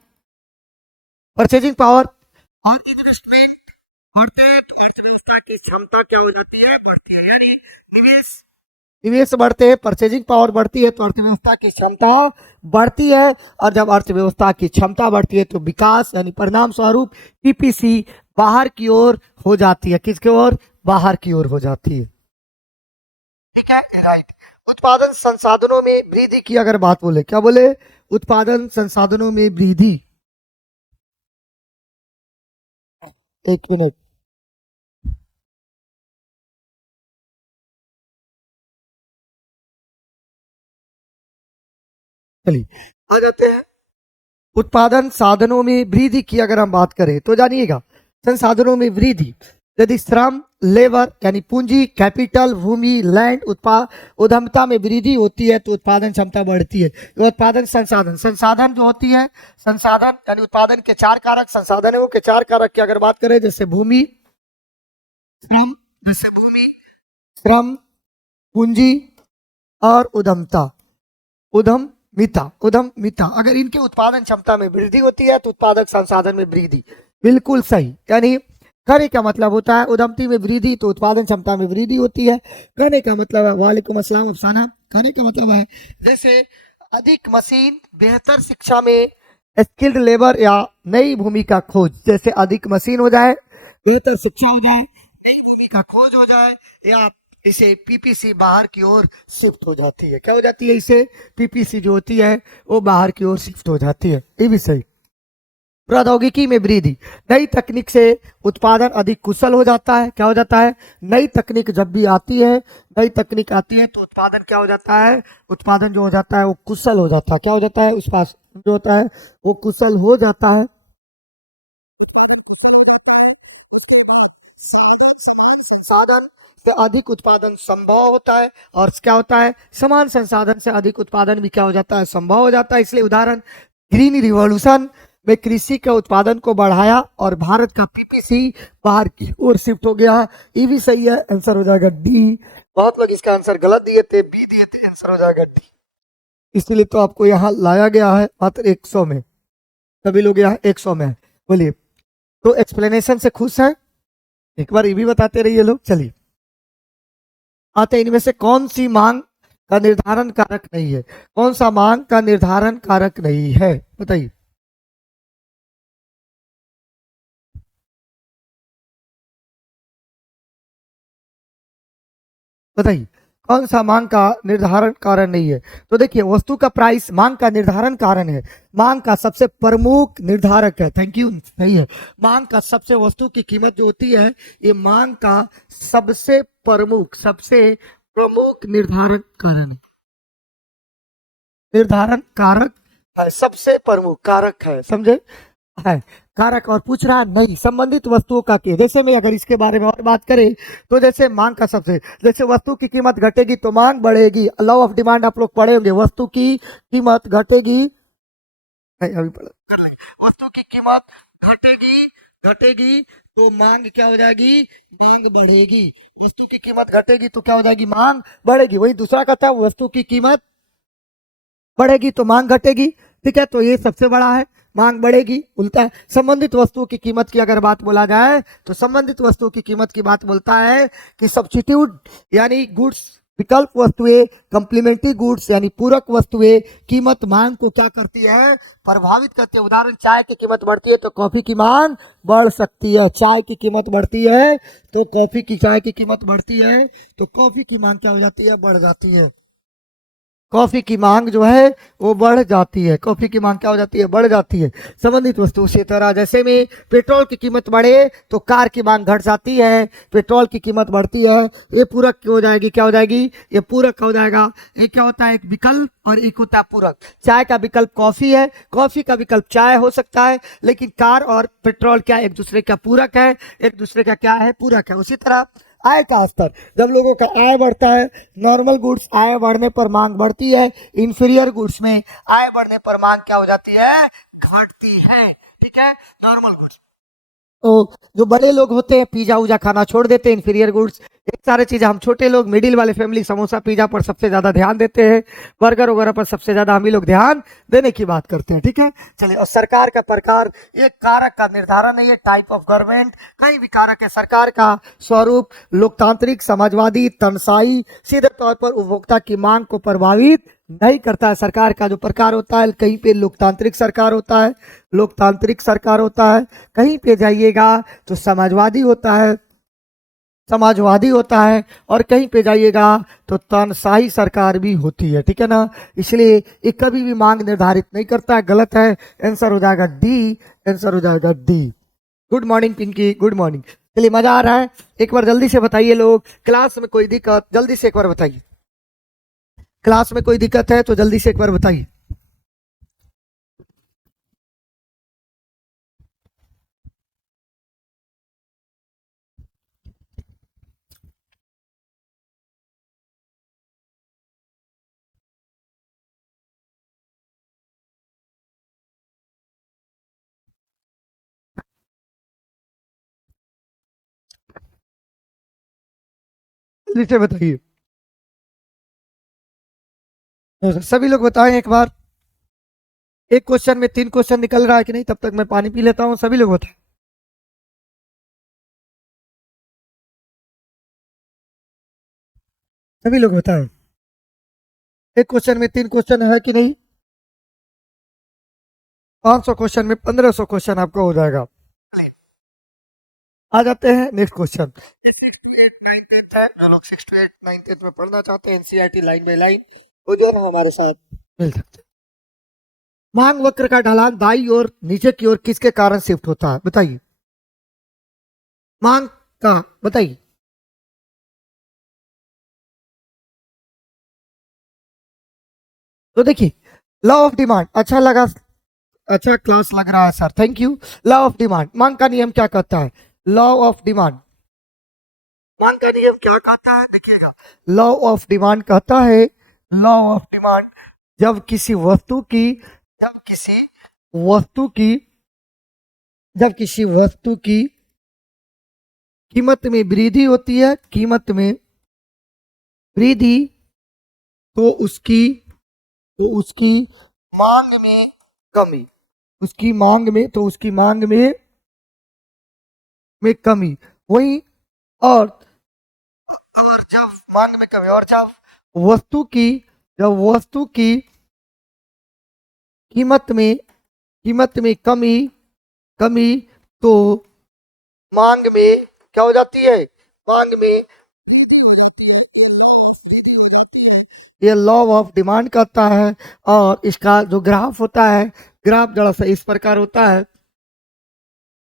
परचेजिंग पावर और इन्वेस्टमेंट बढ़ते हैं तो अर्थव्यवस्था की क्षमता क्या हो जाती है, बढ़ती है। यानी निवेश निवेश बढ़ते हैं, परचेजिंग पावर बढ़ती है तो अर्थव्यवस्था की क्षमता बढ़ती है। और जब अर्थव्यवस्था की क्षमता बढ़ती है तो विकास यानी परिणाम स्वरूप पीपीसी बाहर की ओर हो जाती है। किसकी ओर, बाहर की ओर हो जाती है। ठीक है, राइट। उत्पादन संसाधनों में वृद्धि की अगर बात बोले, क्या बोले, उत्पादन संसाधनों में वृद्धि। एक मिनट, चलिए आ जाते हैं। उत्पादन साधनों में वृद्धि की अगर हम बात करें तो जानिएगा, संसाधनों में वृद्धि यदि श्रम, लेबर यानी पूंजी, कैपिटल, भूमि, लैंड, उद्यमता में वृद्धि होती है तो उत्पादन क्षमता बढ़ती है। तो उत्पादन संसाधन जो होती है, संसाधन यानी उत्पादन के चार कारक, संसाधन है वो के चार कारक की अगर बात करें, जैसे भूमि, श्रम, जैसे भूमि, श्रम, पूंजी और उद्यमिता, अगर इनके उत्पादन क्षमता में वृद्धि होती है तो उत्पादक संसाधन में वृद्धि। बिल्कुल सही, यानी कहने का मतलब होता है उद्यमती में वृद्धि तो उत्पादन क्षमता में वृद्धि होती है। कहने का मतलब है, वालेकुम अस्सलाम अफसाना, कहने का मतलब है जैसे अधिक मशीन, बेहतर शिक्षा में स्किल्ड लेबर या नई भूमि का खोज, जैसे अधिक मशीन हो जाए, बेहतर शिक्षा हो जाए, नई भूमि का खोज हो जाए, या इसे पीपीसी बाहर की ओर शिफ्ट हो जाती है। क्या हो जाती है, इसे पीपीसी जो होती है वो बाहर की ओर शिफ्ट हो जाती है। ये भी सही। प्रौद्योगिकी में वृद्धि, नई तकनीक से उत्पादन अधिक कुशल हो जाता है। क्या हो जाता है, नई तकनीक जब भी आती है, नई तकनीक आती है तो उत्पादन क्या हो जाता है, उत्पादन जो हो जाता है वो कुशल हो जाता है। क्या हो जाता है, उस पास जो होता है वो कुशल हो जाता है। साधन से अधिक उत्पादन संभव होता है, और क्या होता है, समान संसाधन से अधिक उत्पादन भी क्या हो जाता है, संभव हो जाता है। इसलिए उदाहरण, ग्रीन रिवॉल्यूशन में कृषि के उत्पादन को बढ़ाया और भारत का पीपीसी बाहर की ओर शिफ्ट हो गया। ये भी सही है, आंसर हो जाएगा डी। बहुत लोग इसका आंसर गलत दिए थे, बी दिए थे, आंसर हो जाएगा डी। इसलिए तो आपको यहाँ लाया गया है मात्र 100 में, सभी लोग यहाँ 100 में है। बोलिए, तो एक्सप्लेनेशन से खुश हैं, एक बार ये भी बताते रहिए लोग। चलिए आते, इनमें से कौन सी मांग का निर्धारण कारक नहीं है, कौन सा मांग का निर्धारण कारक नहीं है, बताइए। बताइए कौन सा मांग का निर्धारण कारण नहीं है। तो देखिए, वस्तु का प्राइस मांग का निर्धारण कारण है, मांग का सबसे प्रमुख निर्धारक है। थैंक यू, सही है। मांग का सबसे, वस्तु की कीमत जो होती है ये मांग का सबसे प्रमुख निर्धारण कारण है, निर्धारण कारक है, सबसे प्रमुख कारक है, समझे, है। कारक और पूछ रहा है नहीं संबंधित वस्तुओं का के। जैसे में अगर इसके बारे में और बात करें तो जैसे मांग का सबसे, जैसे वस्तु की कीमत घटेगी तो मांग बढ़ेगी, लॉ ऑफ डिमांड आप लोग पढ़े होंगे, वस्तु की कीमत घटेगी, नहीं अभी पढ़ा कर लेंगे। वस्तु की कीमत घटेगी, घटेगी तो मांग क्या हो जाएगी, मांग बढ़ेगी। वस्तु की कीमत घटेगी तो क्या हो जाएगी, मांग बढ़ेगी। वही दूसरा कहता है वस्तु की कीमत बढ़ेगी तो मांग घटेगी, ठीक है, तो ये सबसे बड़ा है, मांग बढ़ेगी। उल्टा है संबंधित वस्तुओं की कीमत की अगर बात बोला जाए तो संबंधित वस्तुओं की कीमत की बात बोलता है कि सब्स्टिट्यूट यानी गुड्स, विकल्प वस्तुएं, कॉम्प्लीमेंट्री गुड्स यानी पूरक वस्तुएं कीमत मांग को क्या करती है, प्रभावित करती है। उदाहरण चाय की कीमत बढ़ती है तो कॉफी की मांग बढ़ सकती है, चाय की कीमत बढ़ती है तो कॉफी की, चाय की कीमत बढ़ती है तो कॉफी की मांग क्या हो जाती है, बढ़ जाती है। कॉफी की मांग जो है वो बढ़ जाती है, कॉफी की मांग क्या हो जाती है, बढ़ जाती है। संबंधित वस्तु उसी तरह जैसे में पेट्रोल की कीमत बढ़े तो कार की मांग घट जाती है, पेट्रोल की कीमत बढ़ती है, ये पूरक हो जाएगी, क्या हो जाएगी, ये पूरक हो जाएगा। एक क्या होता है, एक विकल्प और एक होता है पूरक। चाय का विकल्प कॉफी है, कॉफी का विकल्प चाय हो सकता है, लेकिन कार और पेट्रोल क्या एक दूसरे का पूरक है, एक दूसरे का क्या है, पूरक है। उसी तरह आय का स्तर, जब लोगों का आय बढ़ता है, नॉर्मल गुड्स आय बढ़ने पर मांग बढ़ती है, इंफीरियर गुड्स में आय बढ़ने पर मांग क्या हो जाती है, घटती है, ठीक है। नॉर्मल गुड्स तो जो बड़े लोग होते हैं पिज्जा उजा खाना छोड़ देते हैं, इंफीरियर गुड्स एक सारे चीजें, हम छोटे लोग मिडिल वाले फैमिली समोसा पिज्जा पर सबसे ज्यादा ध्यान देते हैं, बर्गर वगैरह पर सबसे ज्यादा हम ही लोग ध्यान देने की बात करते हैं, ठीक है। चलिए, और सरकार का प्रकार, एक कारक का निर्धारण है, ये टाइप ऑफ गवर्नमेंट, कई भी कारक है। सरकार का स्वरूप लोकतांत्रिक, समाजवादी, तनसाई, सीधे तौर पर उपभोक्ता की मांग को प्रभावित नहीं करता है। सरकार का जो प्रकार होता है, कहीं पे लोकतांत्रिक सरकार होता है, लोकतांत्रिक सरकार होता है, कहीं पे जाइएगा तो समाजवादी होता है, समाजवादी होता है, और कहीं पे जाइएगा तो तानाशाही सरकार भी होती है, ठीक है ना। इसलिए ये कभी भी मांग निर्धारित नहीं करता है, गलत है। आंसर हो जाएगा डी, आंसर हो जाएगा D. Good morning Pinky, good morning. चलिए, मजा आ रहा है, एक बार जल्दी से बताइए लोग, क्लास में कोई दिक्कत जल्दी से एक बार बताइए, क्लास में कोई दिक्कत है तो जल्दी से एक बार बताइए। जल्दी से बताइए, सभी लोग बताएं एक बार। एक क्वेश्चन में 3 क्वेश्चन निकल रहा है कि नहीं, तब तक मैं पानी पी लेता हूँ, सभी लोग बताएं। सभी लोग बताएं, एक क्वेश्चन में 3 क्वेश्चन है कि नहीं, 500 क्वेश्चन में 1500 क्वेश्चन आपको हो जाएगा। आ जाते हैं नेक्स्ट क्वेश्चन है। जो लोग 6 to 8 9 10 में पढ़ना चाहते हैं एनसीईआरटी लाइन बाय लाइन, वो जो है ना हमारे साथ मिल सकते हैं। मांग वक्र का ढलान दाई और नीचे की ओर किसके कारण शिफ्ट होता है, बताइए। मांग का बताइए। तो देखिए, लॉ ऑफ डिमांड, अच्छा लगा, अच्छा क्लास लग रहा है sir, thank you. Law of demand, मांग का नियम क्या कहता है, लॉ ऑफ डिमांड, मांग का नियम क्या कहता है, देखिएगा। लॉ ऑफ डिमांड कहता है, लॉ ऑफ डिमांड, जब किसी वस्तु की, जब किसी वस्तु की, जब किसी वस्तु की कीमत में वृद्धि होती है, कीमत में वृद्धि, तो उसकी, तो उसकी मांग में कमी, उसकी मांग में, तो उसकी मांग में कमी, वही, और जब मांग में कमी, और जब वस्तु की, जब वस्तु की कीमत में, कीमत में कमी, कमी, तो मांग में क्या हो जाती है, मांग में, ये लॉ ऑफ डिमांड कहता है। और इसका जो ग्राफ होता है, ग्राफ जरा सा इस प्रकार होता है।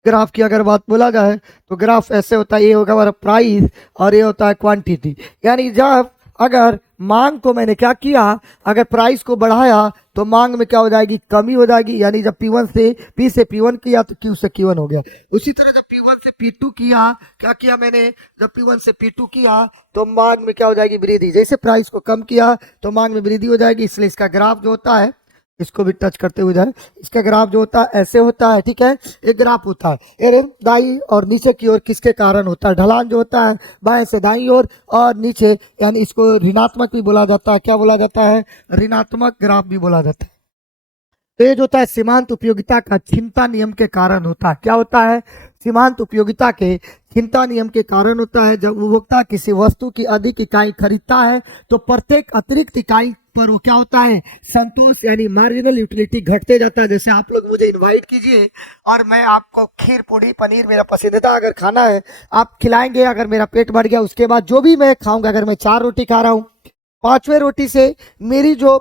ग्राफ की अगर बात बोला जाए तो ग्राफ ऐसे होता है, ये होगा हमारा प्राइस और ये होता है क्वांटिटी। यानी जब अगर मांग को मैंने क्या किया, अगर प्राइस को बढ़ाया तो मांग में क्या हो जाएगी, कमी हो जाएगी। यानी जब P1 से P से P1 किया तो Q से Q1 हो गया। उसी तरह जब P1 से P2 किया, क्या किया मैंने, जब P1 से P2 किया तो मांग में क्या हो जाएगी, वृद्धि। जैसे प्राइस को कम किया तो मांग में वृद्धि हो जाएगी। इसलिए इसका ग्राफ जो होता है, इसको भी टच करते हुए जाए, इसका ग्राफ जो होता है ऐसे होता है, ठीक है। एक ग्राफ होता है ये दाई और नीचे की ओर किसके कारण होता है, ढलान जो होता है बाएं से दाई ओर और नीचे, यानी इसको ऋणात्मक भी बोला जाता है। क्या बोला जाता है, ऋणात्मक ग्राफ भी बोला जाता है। तेज होता है सीमांत उपयोगिता का छिन्नता नियम के कारण होता है। क्या होता है, सीमांत उपयोगिता के छिन्नता नियम के कारण होता है। जब उपभोक्ता किसी वस्तु की अधिक इकाई खरीदता है तो प्रत्येक अतिरिक्त इकाई पर वो क्या होता है, संतोष यानी मार्जिनल यूटिलिटी घटते जाता है। जैसे आप लोग मुझे इनवाइट कीजिए और मैं आपको खीर पूड़ी पनीर मेरा पसंदीदा अगर खाना है आप खिलाएंगे, अगर मेरा पेट भर गया उसके बाद जो भी मैं खाऊंगा, अगर मैं 4 रोटी खा रहा हूँ, 5वें रोटी से मेरी जो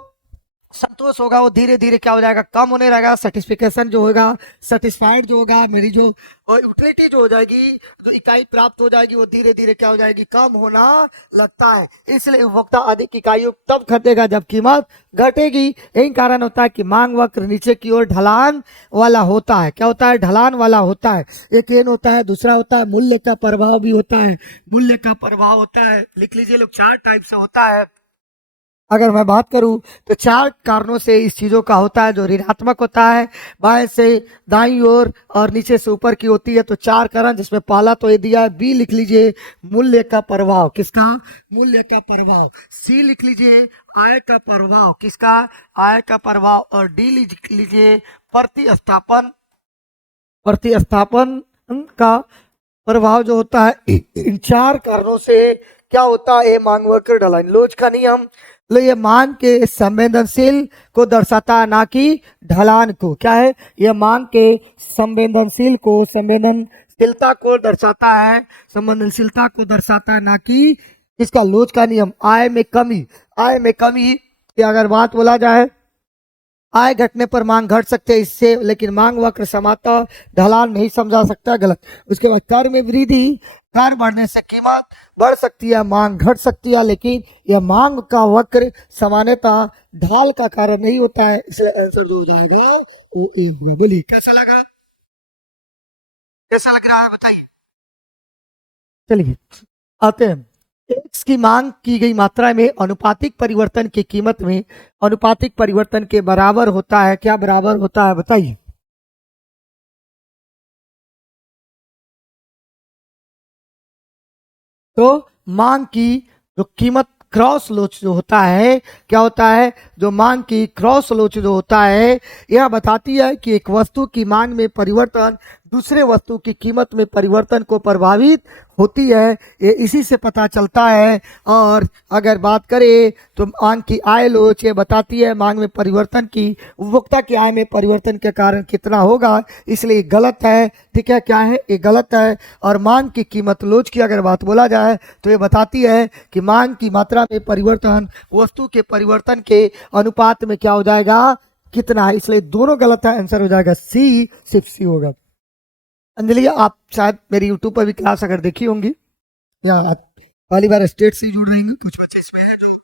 संतोष होगा वो धीरे धीरे क्या हो जाएगा, कम होने लगेगा। सर्टिफिकेशन जो होगा, सेटिस्फाइड जो होगा, मेरी जो यूटिलिटी जो हो जाएगी, जो इकाई प्राप्त हो जाएगी वो धीरे धीरे क्या हो जाएगी, कम होना लगता है। इसलिए उपभोक्ता अधिक इकाइयों तब खरीदेगा जब कीमत घटेगी। यही कारण होता है कि मांग वक्र नीचे की ओर ढलान वाला होता है। क्या होता है, ढलान वाला होता है। एक एन होता है, दूसरा होता है मूल्य का प्रभाव भी होता है। मूल्य का प्रभाव होता है, लिख लीजिए लोग, 4 टाइप से होता है। अगर मैं बात करूं तो 4 कारणों से इस चीजों का होता है। जो ऋणात्मक होता है बाएं से दाईं ओर और नीचे से ऊपर की होती है। तो 4 कारण, जिसमें पहला तो ये दिया है, बी लिख लीजिए मूल्य का प्रभाव। किसका, मूल्य का प्रभाव। सी लिख लीजिए आय का प्रभाव। किसका, आय का प्रभाव। और डी लिख लीजिए प्रतिस्थापन, प्रतिस्थापन का प्रभाव जो होता है। इन 4 कारणों से क्या होता है, मांग वक्र ढलान। लोच का नियम, ये मांग के संवेदनशील को दर्शाता है, ना कि ढलान को। क्या है, यह मांग के संवेदनशील को, संवेदनशीलता को दर्शाता है, संवेदनशीलता को दर्शाता है, ना कि इसका। लोच का नियम, आय में कमी। आय में कमी की अगर बात बोला जाए, आय घटने पर मांग घट सकते हैं इससे, लेकिन मांग वक्र समानता ढलान नहीं समझा सकता, गलत। उसके बाद कर में वृद्धि, कर बढ़ने से कीमत बढ़ सकती है, मांग घट सकती है, लेकिन यह मांग का वक्र सामान्यता ढाल का कारण नहीं होता है। इसलिए आंसर जो हो जाएगा वो ए। बोलिए कैसा लगा, कैसा लग रहा है बताइए। चलिए आते हैं। एक्स की मांग की गई मात्रा में अनुपातिक परिवर्तन की कीमत में अनुपातिक परिवर्तन के बराबर होता है। क्या बराबर होता है बताइए। तो मांग की जो कीमत क्रॉस लोच जो होता है, क्या होता है, जो मांग की क्रॉस लोच जो होता है, यह बताती है कि एक वस्तु की मांग में परिवर्तन दूसरे वस्तु की कीमत में परिवर्तन को प्रभावित होती है। ये इसी से पता चलता है। और अगर बात करें तो मांग की आय लोच ये बताती है मांग में परिवर्तन की उपभोक्ता की आय में परिवर्तन के कारण कितना होगा, इसलिए गलत है। ठीक है, क्या है, ये गलत है। और मांग की कीमत लोच की अगर बात बोला जाए तो ये बताती है कि मांग की मात्रा में परिवर्तन वस्तु के परिवर्तन के अनुपात में क्या हो जाएगा, कितना है। इसलिए दोनों गलत है, आंसर हो जाएगा सी, सिर्फ सी होगा। अंजलि, आप शायद मेरी यूट्यूब पर भी क्लास अगर देखी होंगी या आप पहली बार स्टेट से जुड़ रही हैं, कुछ बच्चे इसमें हैं जो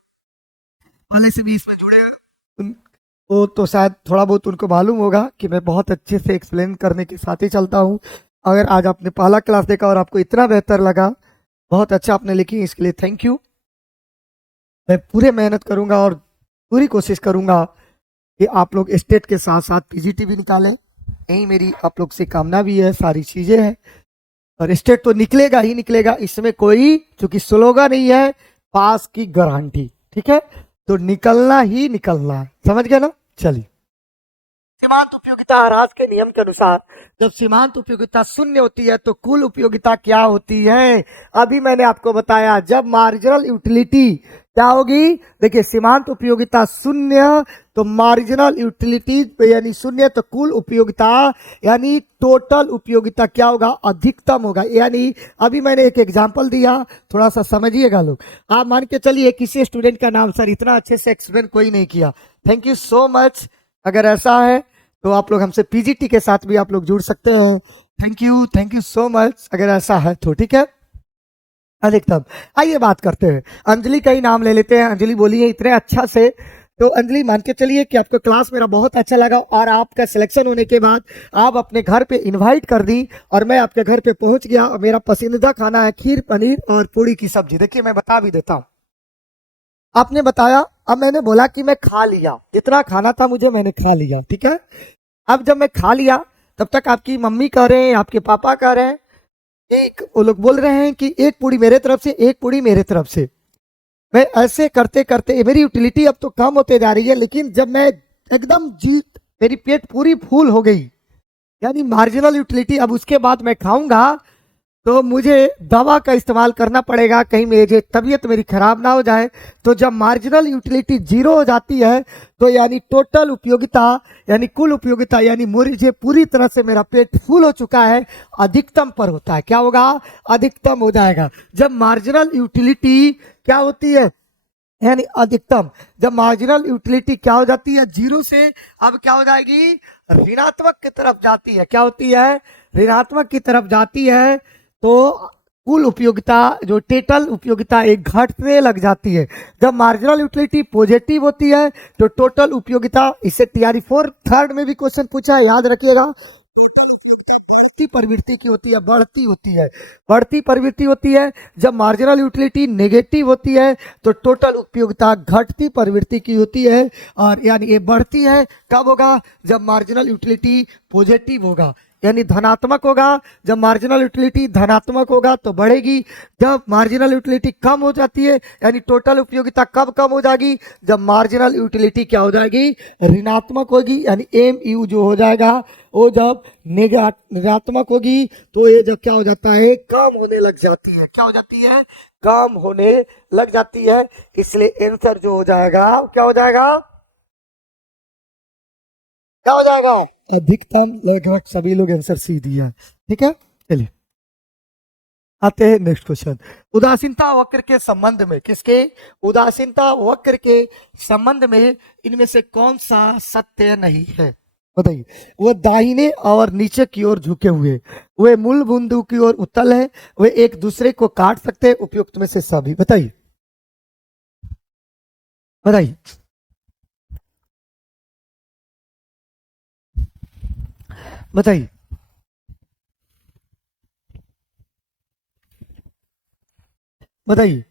पहले से भी इसमें जुड़े हैं, वो तो शायद थोड़ा बहुत उनको मालूम होगा कि मैं बहुत अच्छे से एक्सप्लेन करने के साथ ही चलता हूँ। अगर आज आपने पहला क्लास देखा और आपको इतना बेहतर लगा, बहुत अच्छा आपने लिखी, इसके लिए थैंक यू। मैं पूरे मेहनत करूंगा और पूरी कोशिश करूंगा कि आप लोग स्टेट के साथ साथ पीजीटी भी निकालें। यही मेरी आप लोग से कामना भी है, सारी चीजें हैं। और स्टेट तो निकलेगा ही निकलेगा, इसमें कोई चूंकि स्लोगन नहीं है, पास की गारंटी। ठीक है, तो निकलना ही निकलना है, समझ गए ना। चलिए, सीमांत उपयोगिता ह्रास के नियम के अनुसार जब सीमांत उपयोगिता शून्य होती है तो कुल उपयोगिता क्या होती है। अभी मैंने आपको बताया, जब मार्जिनल यूटिलिटी क्या होगी, देखिए सीमांत उपयोगिता शून्य तो मार्जिनल यूटिलिटी यानी शून्य, तो कुल उपयोगिता यानी टोटल उपयोगिता क्या होगा, अधिकतम होगा। यानी अभी मैंने एक एग्जांपल दिया, थोड़ा सा समझिएगा लोग। आप मान के चलिए किसी स्टूडेंट का नाम सर इतना अच्छे से एक्सप्लेन कोई नहीं किया, थैंक यू सो मच। अगर ऐसा है तो आप लोग हमसे पीजीटी के साथ भी आप लोग जुड़ सकते हैं। थैंक यू सो मच, अगर ऐसा है तो। ठीक है। अधिकतम। आइए बात करते हैं, अंजलि का ही नाम ले लेते हैं। अंजलि बोली है इतने अच्छा से, तो अंजलि मान के चलिए कि आपको क्लास मेरा बहुत अच्छा लगा और आपका सिलेक्शन होने के बाद आप अपने घर पे इनवाइट कर दी और मैं आपके घर पे पहुंच गया और मेरा पसंदीदा खाना है खीर पनीर और पूड़ी की सब्जी। देखिए मैं बता भी देता हूँ, आपने बताया, अब मैंने बोला कि मैं खा लिया, जितना खाना था मुझे मैंने खा लिया, ठीक है। अब जब मैं खा लिया तब तक आपकी मम्मी कह रहे हैं, आपके पापा कह रहे हैं, एक वो लोग बोल रहे हैं कि एक पूड़ी मेरे तरफ से, एक पूड़ी मेरे तरफ से। मैं ऐसे करते करते मेरी यूटिलिटी अब तो कम होते जा रही है, लेकिन जब मैं एकदम जीत मेरी पेट पूरी फूल हो गई, यानी मार्जिनल यूटिलिटी, अब उसके बाद मैं खाऊंगा तो मुझे दवा का इस्तेमाल करना पड़ेगा, कहीं मेरी तबीयत मेरी खराब ना हो जाए। तो जब मार्जिनल यूटिलिटी जीरो हो जाती है तो यानी टोटल उपयोगिता, यानी कुल उपयोगिता, यानी मुझे पूरी तरह से मेरा पेट फुल हो चुका है, अधिकतम पर होता है। क्या होगा? अधिकतम हो जाएगा। जब मार्जिनल यूटिलिटी क्या होती है, यानी अधिकतम, जब मार्जिनल यूटिलिटी क्या हो जाती है, जीरो से अब क्या हो जाएगी, ऋणात्मक की तरफ जाती है। क्या होती है? ऋणात्मक की तरफ जाती है। तो कुल उपयोगिता, जो टोटल उपयोगिता एक घटने लग जाती है। जब मार्जिनल यूटिलिटी पॉजिटिव होती है तो टोटल उपयोगिता, इससे तैयारी 4 थर्ड में भी क्वेश्चन पूछा है, याद रखिएगा, प्रवृत्ति की होती है, बढ़ती होती है, बढ़ती प्रवृत्ति होती है। जब मार्जिनल यूटिलिटी नेगेटिव होती है तो टोटल उपयोगिता घटती प्रवृत्ति की होती है, और यानी ये बढ़ती है कब होगा, जब मार्जिनल यूटिलिटी पॉजिटिव होगा, यानी धनात्मक होगा। जब मार्जिनल यूटिलिटी धनात्मक होगा तो बढ़ेगी। जब मार्जिनल यूटिलिटी कम हो जाती है, यानी टोटल उपयोगिता कब कम हो जाएगी, जब मार्जिनल यूटिलिटी क्या हो जाएगी, ऋणात्मक होगी, यानी एम यू जो हो जाएगा वो जब ऋणात्मक होगी तो ये जब क्या हो जाता है, कम होने लग जाती है। क्या हो जाती है? कम होने लग जाती है। इसलिए आंसर जो हो जाएगा क्या हो जाएगा, क्या हो जाएगा, अधिकतम। लगभग सभी लोग आंसर सी दिया, ठीक है। चलिए आते हैं नेक्स्ट क्वेश्चन। उदासीनता वक्र के संबंध में, किसके? उदासीनता वक्र के संबंध में इनमें से कौन सा सत्य नहीं है? बताइए। वो दाहिने और नीचे की ओर झुके हुए, वे मूल बिंदु की ओर उत्तल है, वे एक दूसरे को काट सकते हैं, उपयुक्त में से सभी। बताइए, बताइए, बताइए, बताइए।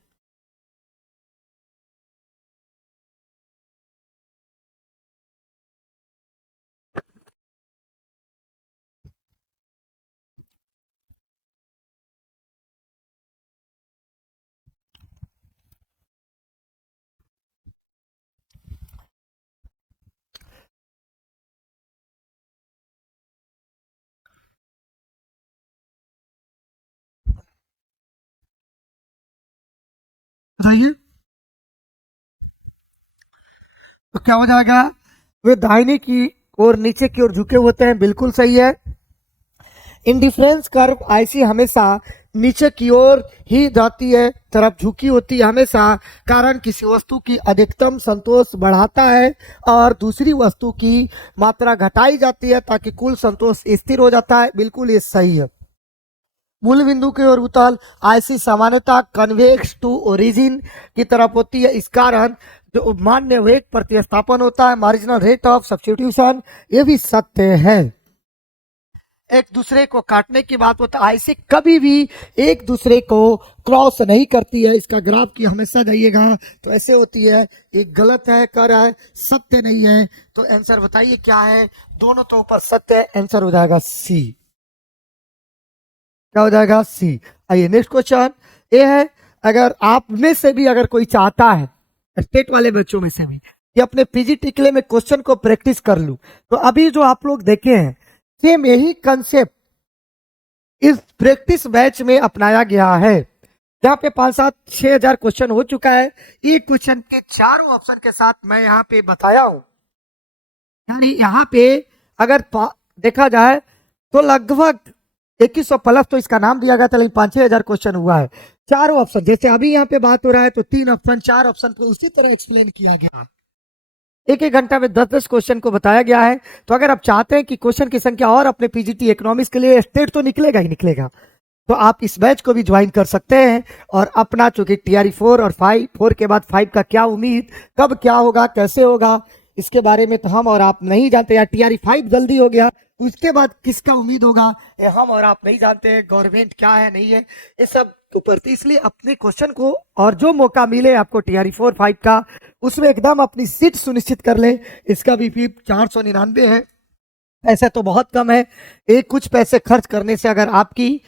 बताइए, तो क्या हो जाएगा, वे दाहिने की ओर नीचे की ओर झुके होते हैं, बिल्कुल सही है। इंडिफरेंस कर्व ऐसी हमेशा नीचे की ओर ही जाती है, तरफ झुकी होती है हमेशा, कारण किसी वस्तु की अधिकतम संतोष बढ़ाता है और दूसरी वस्तु की मात्रा घटाई जाती है ताकि कुल संतोष स्थिर हो जाता है। बिल्कुल ये सही है। मूल बिंदु की ओर उताल ऐसी सामान्यता कन्वेक्स टू ओरिजिन की तरफ होती है, इस कारण जो मान्य वेग प्रतिस्थापन होता है, मार्जिनल रेट ऑफ सब्स्टिट्यूशन, ये भी सत्य है। एक दूसरे को काटने की बात होता है, ऐसे कभी भी एक दूसरे को क्रॉस नहीं करती है। इसका ग्राफ की हमेशा जाइएगा तो ऐसे होती है, ये गलत है, कर रहा है, सत्य नहीं है। तो आंसर बताइए क्या है, दोनों तो ऊपर सत्य है, आंसर हो जाएगा सी। क्या हो जाएगा? सी। आइए नेक्स्ट क्वेश्चन ये है, अगर आप में से भी अगर कोई चाहता है, स्टेट वाले बच्चों में से भी, कि अपने पीजीटी के लिए मैं क्वेश्चन को प्रैक्टिस कर लूं, तो अभी जो आप लोग देखे हैं सेम यही कंसेप्ट इस प्रैक्टिस बैच में अपनाया गया है, जहाँ पे 5-7-6 हजार क्वेश्चन हो चुका है। ये क्वेश्चन के चारों ऑप्शन के साथ मैं यहाँ पे बताया हूं, यानी यहाँ पे अगर देखा जाए तो लगभग 2100 प्लस तो इसका नाम दिया गया था, लेकिन 5-6 हजार क्वेश्चन हुआ है। चारों ऑप्शन, जैसे अभी यहाँ पे बात हो रहा है तो 3 ऑप्शन 4 ऑप्शन को उसी तरह एक्सप्लेन किया गया, एक एक घंटा में 10-10 क्वेश्चन को बताया गया है। तो अगर आप चाहते हैं कि क्वेश्चन की संख्या और अपने पीजीटी इकोनॉमिक्स के लिए, स्टेट तो निकलेगा ही निकलेगा, तो आप इस बैच को भी ज्वाइन कर सकते हैं और अपना चूंकि टीआरई 4 और 5, 4 के बाद 5 का क्या उम्मीद, कब क्या होगा, कैसे होगा, इसके बारे में तो हम और आप नहीं जानते। या टीआरई 5 जल्दी हो गया, उसके बाद किसका उम्मीद होगा, ये हम और आप नहीं जानते हैं। गवर्नमेंट क्या है नहीं है, ये सब ऊपर। तो इसलिए अपने क्वेश्चन को और जो मौका मिले आपको टीआरई 4, 5 का, उसमें एकदम अपनी सीट सुनिश्चित कर ले। इसका भी फी 499 है, ऐसा तो बहुत कम है। एक कुछ पैसे खर्च करने से अगर आपकी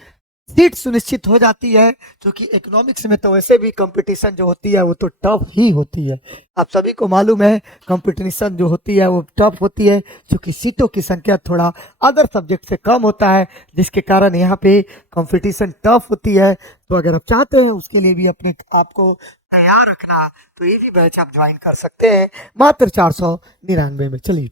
सीट सुनिश्चित हो जाती है, क्योंकि इकोनॉमिक्स में तो वैसे भी कंपटीशन जो होती है वो तो टफ ही होती है। आप सभी को मालूम है कंपटीशन जो होती है वो टफ होती है, क्योंकि सीटों की संख्या थोड़ा अदर सब्जेक्ट से कम होता है, जिसके कारण यहाँ पे कंपटीशन टफ होती है। तो अगर आप चाहते हैं उसके लिए भी अपने आप को तैयार रखना, तो ये भी बैच आप ज्वाइन कर सकते हैं मात्र 499 में। चलिए,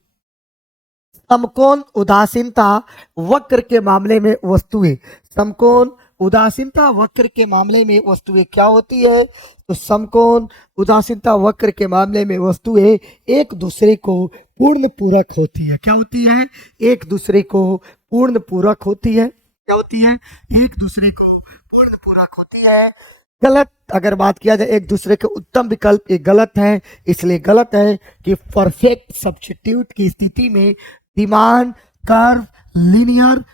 समकोण उदासीनता वक्र के मामले में वस्तुएं, समकोण उदासीनता वक्र के मामले में वस्तुएं क्या होती है? तो समकोण उदासीनता वक्र के मामले में वस्तुएं एक दूसरे को पूर्ण पूरक होती है। क्या होती है? एक दूसरे को पूर्ण पूरक होती है। क्या होती है? एक दूसरे को पूर्ण पूरक होती है। गलत अगर बात किया जाए, एक दूसरे के उत्तम विकल्प, ये गलत है। इसलिए गलत है कि परफेक्ट सब्स्टिट्यूट की स्थिति में demand curve linear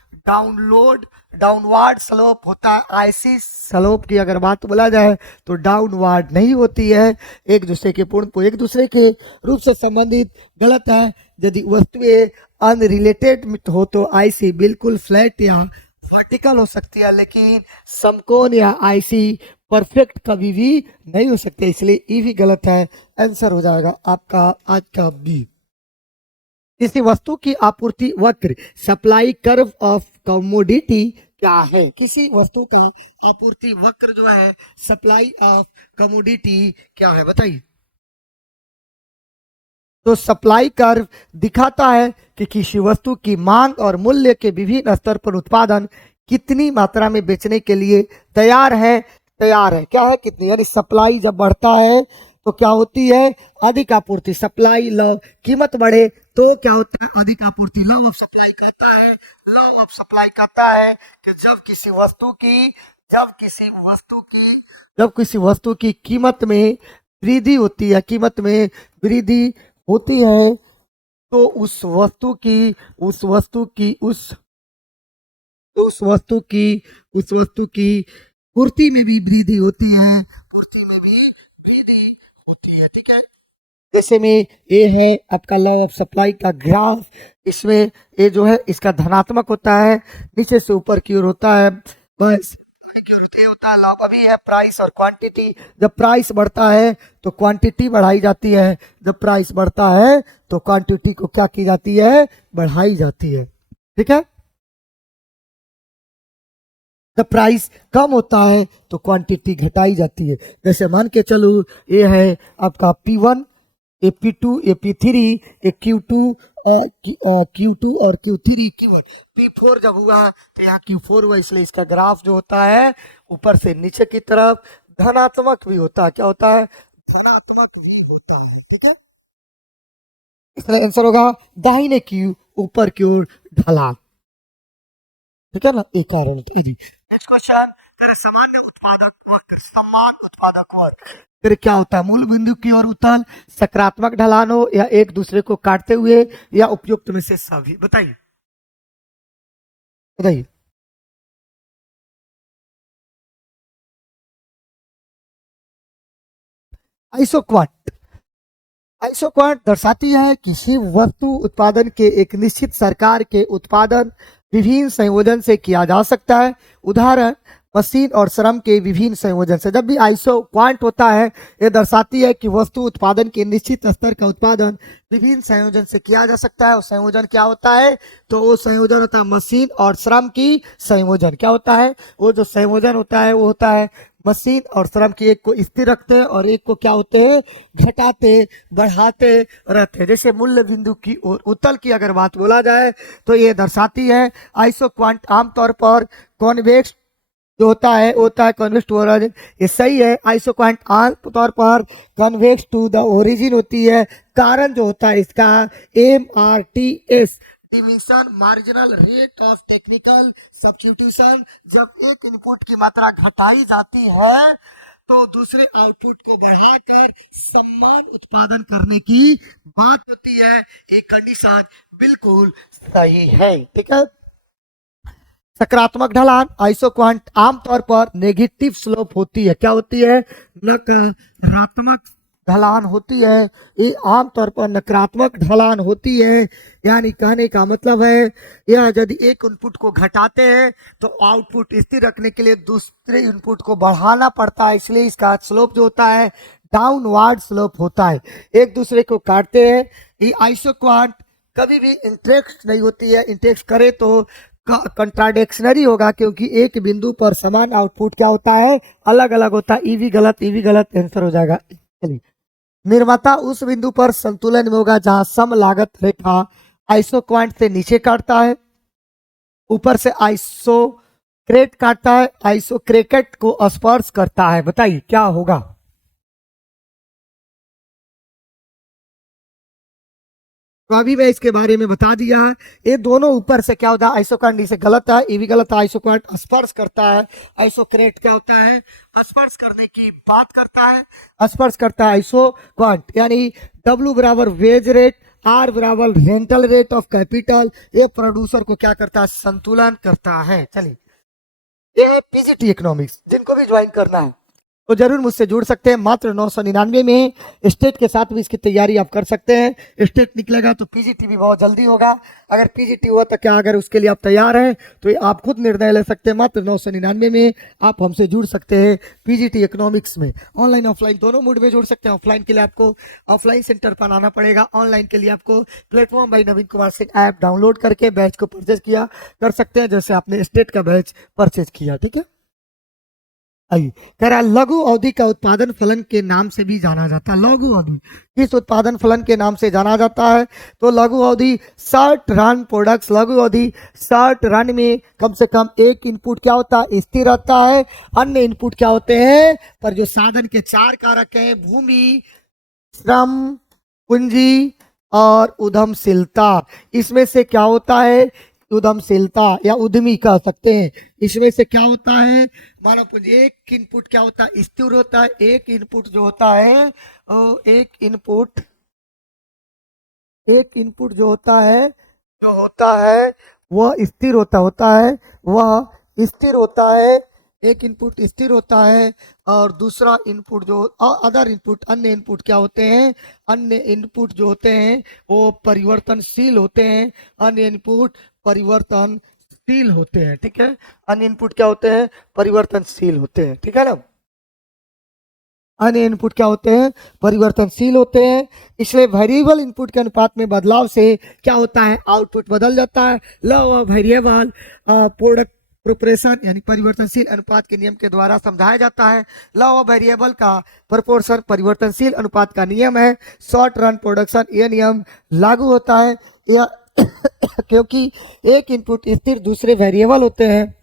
downward slope होता है। आईसी स्लोप की अगर बात बोला जाए तो डाउनवर्ड नहीं होती है। एक दूसरे के पूर्ण एक दूसरे के रूप से संबंधित गलत है। यदि वस्तुएं अनरिलेटेड हो तो आईसी बिल्कुल फ्लैट या वर्टिकल हो सकती है, लेकिन समकोण या आईसी परफेक्ट कभी भी नहीं हो सकते। इसलिए ये भी गलत है। आंसर हो जाएगा आपका आज का बी। किसी वस्तु की आपूर्ति वक्र सप्लाई कर्व ऑफ कमोडिटी क्या है? किसी वस्तु का आपूर्ति वक्र जो है सप्लाई ऑफ कमोडिटी क्या है, बताइए। तो सप्लाई कर्व दिखाता है कि किसी वस्तु की मांग और मूल्य के विभिन्न स्तर पर उत्पादन कितनी मात्रा में बेचने के लिए तैयार है। क्या है? कितनी, यानी सप्लाई जब बढ़ता है तो क्या होती है? अधिक आपूर्ति। सप्लाई लॉ, कीमत बढ़े तो क्या होता है? अधिक आपूर्ति। लॉ ऑफ सप्लाई कहता है कि जब किसी वस्तु की कीमत में वृद्धि होती है, तो उस वस्तु की पूर्ति में भी वृद्धि होती है। ठीक है। जैसे में ये है आपका लॉ ऑफ सप्लाई का ग्राफ, इसमें ये जो है इसका धनात्मक होता है, नीचे से ऊपर की ओर होता है, बस होता है। लॉ अभी है प्राइस और क्वांटिटी। जब प्राइस बढ़ता है तो क्वांटिटी बढ़ाई जाती है, जब प्राइस बढ़ता है तो क्वांटिटी को क्या की जाती है? बढ़ाई जाती है। ठीक है। जब प्राइस कम होता है तो क्वांटिटी घटाई जाती है। जैसे मान के चलो ये है आपका P1, ये P2, ये P3, ये Q2 और Q3, Q1, P4 जब हुआ तो यहाँ Q4 हुआ, इसलिए इसका ग्राफ जो होता है ऊपर से नीचे की तरफ धनात्मक भी होता है। क्या होता है? धनात्मक भी होता है। ठीक है। इसलिए आंसर होगा दाहिने की ऊपर की ओर ढलान। ठीक है ना, एक कारण तो जी। नेक्स्ट क्वेश्चन, समान उत्पादक वक्र फिर क्या होता है? मूल बिंदु की ओर उतार, सकारात्मक ढलान हो या एक दूसरे को काटते हुए या उपयुक्त में से सभी, बताइए। आइसोक्वांट दर्शाती है किसी वस्तु उत्पादन के एक निश्चित प्रकार के उत्पादन विभिन्न संयोजन से किया जा सकता है। उदाहरण, मशीन और श्रम के विभिन्न संयोजन से। जब भी आइसोक्वांट होता है, यह दर्शाती है कि वस्तु उत्पादन के निश्चित स्तर का उत्पादन विभिन्न संयोजन से किया जा सकता है। वो संयोजन क्या होता है? तो वो संयोजन होता है मशीन और श्रम की संयोजन। क्या होता है? वो जो संयोजन होता है वो होता है मशीन और श्रम की, एक को स्थिर रखते हैं और एक को क्या होते हैं? घटाते बढ़ाते रहते हैं। जैसे मूल्य बिंदु की और उतल की अगर बात बोला जाए तो ये दर्शाती है आइसोक्वांट आमतौर पर कॉन्वेक्स जो होता है कॉन्वेक्स टू ओरिजिन। ये सही है। आइसोक्वांट आमतौर पर कॉन्वेक्स टू द ओरिजिन होती है। कारण जो होता है इसका MRTS division marginal rate of technical substitution, जब एक इनपुट की मात्रा घटाई जाती है तो दूसरे आउटपुट को बढ़ाकर समान उत्पादन करने की बात होती है। एक कंडीशन बिल्कुल सही है, ठीक है। सकारात्मक ढलान आइसोक्वांट आमतौर पर नेगेटिव स्लोप होती है। क्या होती है? नकारात्मक ढलान होती है। ये आमतौर पर नकारात्मक ढलान होती है। यानी कहने का मतलब है यह यदि एक इनपुट को घटाते हैं तो आउटपुट स्थिर रखने के लिए दूसरे इनपुट को बढ़ाना पड़ता है, इसलिए इसका स्लोप जो होता है डाउनवर्ड स्लोप होता है। एक दूसरे को काटते हैं। ये आइसोक्वांट कभी भी इंटरेक्ट नहीं होती है। इंटरेक्ट करे तो कंट्राडिक्शनरी होगा, क्योंकि एक बिंदु पर समान आउटपुट क्या होता है? अलग अलग होता है। ईवी गलत आंसर हो जाएगा। चलिए, निर्माता उस बिंदु पर संतुलन में होगा जहां सम लागत रेखा आइसोक्वांट से नीचे काटता है, ऊपर से आइसोक्रेट काटता है, आइसोक्रेकेट को स्पर्श करता है। बताइए क्या होगा? तो अभी मैं इसके बारे में बता दिया है। ये दोनों ऊपर से क्या होता है? आइसोक्वांट नीचे गलत है, ये भी गलत है। आइसोक्वांट स्पर्श करता है, आइसोक्रेट क्या होता है? स्पर्श करने की बात करता है, स्पर्श करता है आइसोक्वांट। यानी W बराबर वेज रेट, R बराबर रेंटल रेट ऑफ कैपिटल। ये प्रोड्यूसर को क्या करता है? संतुलन करता है। चलिए, ये पीजीटी इकोनॉमिक्स जिनको भी ज्वाइन करना है तो जरूर मुझसे जुड़ सकते हैं। मात्र 999 में स्टेट के साथ भी इसकी तैयारी आप कर सकते हैं। स्टेट निकलेगा तो पीजीटी भी बहुत जल्दी होगा। अगर पीजीटी हुआ तो क्या, अगर उसके लिए आप तैयार हैं तो आप खुद निर्णय ले सकते हैं। मात्र 999 में आप हमसे जुड़ सकते हैं पीजीटी इकोनॉमिक्स में। ऑनलाइन ऑफलाइन दोनों मोड में जुड़ सकते हैं। ऑफलाइन के लिए आपको ऑफलाइन सेंटर पर आना पड़ेगा। ऑनलाइन के लिए आपको platform by Naveen Kumar Singh app download करके बैच को परचेज किया कर सकते हैं, जैसे आपने स्टेट का बैच परचेज किया। ठीक है, आइए। कह रहा है लघु अवधि का उत्पादन फलन के नाम से भी जाना जाता है। लघु अवधि किस उत्पादन फलन के नाम से जाना जाता है? तो लघु अवधि शॉर्ट रन प्रोडक्ट्स। लघु अवधि शॉर्ट रन में कम से कम एक इनपुट क्या होता है? स्थिर रहता है। अन्य इनपुट क्या होते हैं? पर जो साधन के चार कारक हैं, भूमि, श्रम, पूंजी और उद्यमशीलता, इसमें से क्या होता है? उद्यमशीलता या उद्यमी कह सकते हैं। इसमें से क्या होता है? मानव पूंजी। एक इनपुट क्या होता है? स्थिर होता है। एक इनपुट जो होता है एक इनपुट जो होता है वह स्थिर होता है। एक इनपुट स्थिर होता है और दूसरा इनपुट जो अदर इनपुट, अन्य इनपुट क्या होते हैं? अन्य इनपुट जो होते हैं वो परिवर्तनशील होते हैं। अन्य इनपुट परिवर्तनशील होते हैं। ठीक है, अन्य इनपुट क्या होते हैं? परिवर्तनशील होते हैं। ठीक है ना, अन्य इनपुट क्या होते हैं? परिवर्तनशील होते हैं। इसलिए वेरिएबल इनपुट के अनुपात में बदलाव से क्या होता है? आउटपुट बदल जाता है। Law of variable product proportion यानी परिवर्तनशील अनुपात के नियम के द्वारा समझाया जाता है। लॉ ऑफ वेरिएबल का प्रोपोर्शन परिवर्तनशील अनुपात का नियम है। शॉर्ट रन प्रोडक्शन यह नियम लागू होता है यह क्योंकि एक इनपुट स्थिर दूसरे वेरिएबल होते हैं,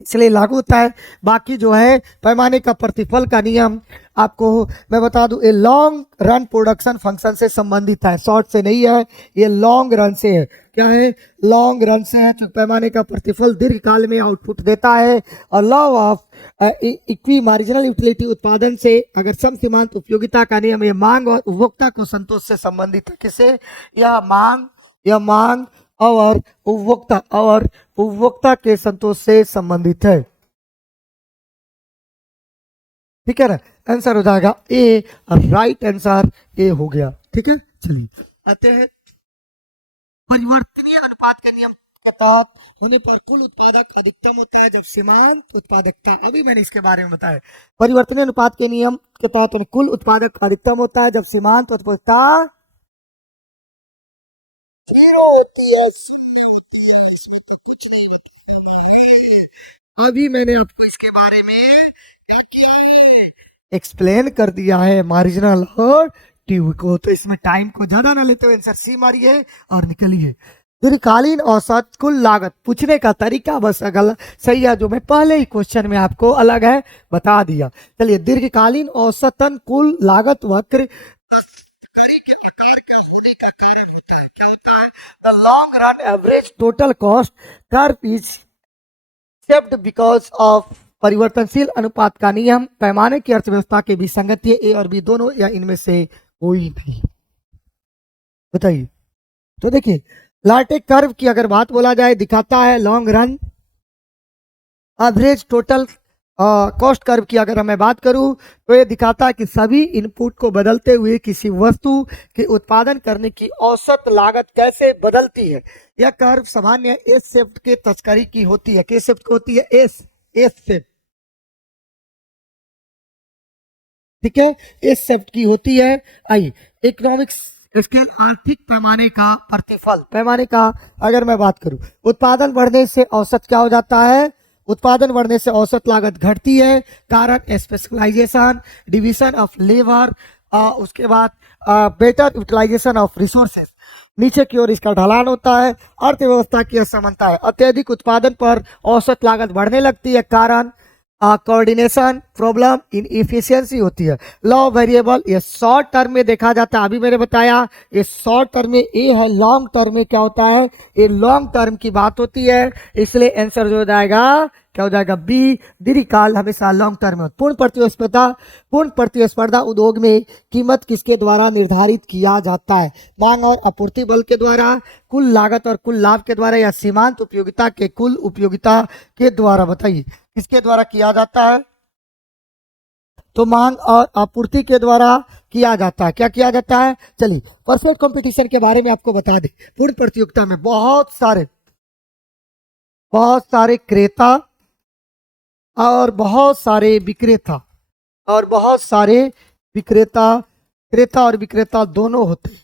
इसलिए लागू होता है। बाकी जो है पैमाने का प्रतिफल का नियम आपको मैं बता दूं, ये लॉन्ग रन प्रोडक्शन फंक्शन से संबंधित है, शॉर्ट से नहीं है, ये लॉन्ग रन से है। क्या है? लॉन्ग रन से है। तो पैमाने का प्रतिफल दीर्घकाल में आउटपुट देता है। और law of equi marginal utility उत्पादन से अगर सम सीमांत उपयोगिता का नियम, ये मांग और उपभोक्ता को संतोष से संबंधित है। किसे? यह मांग और उपभोक्ता के संतोष से संबंधित है। ठीक है ना, आंसर हो जाएगा ए। राइट आंसर ए हो गया। ठीक है, चलिए आते हैं परिवर्तनीय अनुपात के नियम के तहत होने पर कुल उत्पादक अधिकतम होता है जब सीमांत उत्पादकता, अभी मैंने इसके बारे में बताया। परिवर्तनीय अनुपात के नियम के तहत कुल उत्पादक अधिकतम होता है जब सीमांत उत्पादकता 0 होती है। अभी मैंने आपको इसके बारे में एक्सप्लेन कर दिया है मार्जिनल और ट्यूब को। तो इसमें टाइम को ज्यादा ना लेते हुए आंसर सी मारिए और निकलिए। दीर्घकालीन औसत कुल लागत पूछने का तरीका बस अगल सही है, जो मैं पहले ही क्वेश्चन में आपको अलग है बता दिया। चलिए, दीर्घकालीन औसतन कुल लागत वक्र तस्करी के आकार का होने का कारण होता है। क्या होता है? The long run average total cost curve is shaped because of परिवर्तनशील अनुपात का नियम, पैमाने की अर्थव्यवस्था के बीच संगति ए और बी दोनों या इनमें से कोई भी। बताइए, तो देखिए लार्टे कर्व की अगर बात बोला जाए, दिखाता है long run average total cost curve की अगर मैं बात करूं तो ये दिखाता है कि सभी इनपुट को बदलते हुए किसी वस्तु के उत्पादन करने की औसत लागत कैसे बदलती है। यह कर्व सामान्य एस शेप्ड के तस्करी की होती है। किस शेप्ड की होती है? एस शेप्ड, ठीक है, एस शेप्ड की होती है। आइए इकोनॉमिक्स स्केल आर्थिक पैमाने का प्रतिफल, पैमाने का अगर मैं बात करूं, उत्पादन बढ़ने से औसत क्या हो जाता है? उत्पादन बढ़ने से औसत लागत घटती है। कारण स्पेशलाइजेशन, डिवीजन ऑफ लेबर, उसके बाद बेटर यूटिलाइजेशन ऑफ रिसोर्सेज। नीचे की ओर इसका ढलान होता है। अर्थव्यवस्था की असमानता है, अत्यधिक उत्पादन पर औसत लागत बढ़ने लगती है। कारण कोऑर्डिनेशन प्रॉब्लम, इन इफिशियंसी होती है। लॉ वेरिएबल, ये शॉर्ट टर्म में देखा जाता है। अभी मैंने बताया ये शॉर्ट टर्म में ए है, लॉन्ग टर्म में क्या होता है? ये लॉन्ग टर्म की बात होती है, इसलिए आंसर जो हो जाएगा क्या हो जाएगा? बी, दीर्घकाल हमेशा लॉन्ग टर्म में। पूर्ण प्रतिस्पर्धा उद्योग में कीमत किसके द्वारा निर्धारित किया जाता है? मांग और आपूर्ति बल के द्वारा, कुल लागत और कुल लाभ के द्वारा, या सीमांत उपयोगिता के कुल उपयोगिता के द्वारा? बताइए किसके द्वारा किया जाता है? तो मांग और आपूर्ति के द्वारा किया जाता है। क्या किया जाता है? चलिए परफेक्ट कंपटीशन के बारे में आपको बता दें। पूर्ण प्रतियोगिता में बहुत सारे क्रेता और बहुत सारे विक्रेता क्रेता और विक्रेता दोनों होते हैं।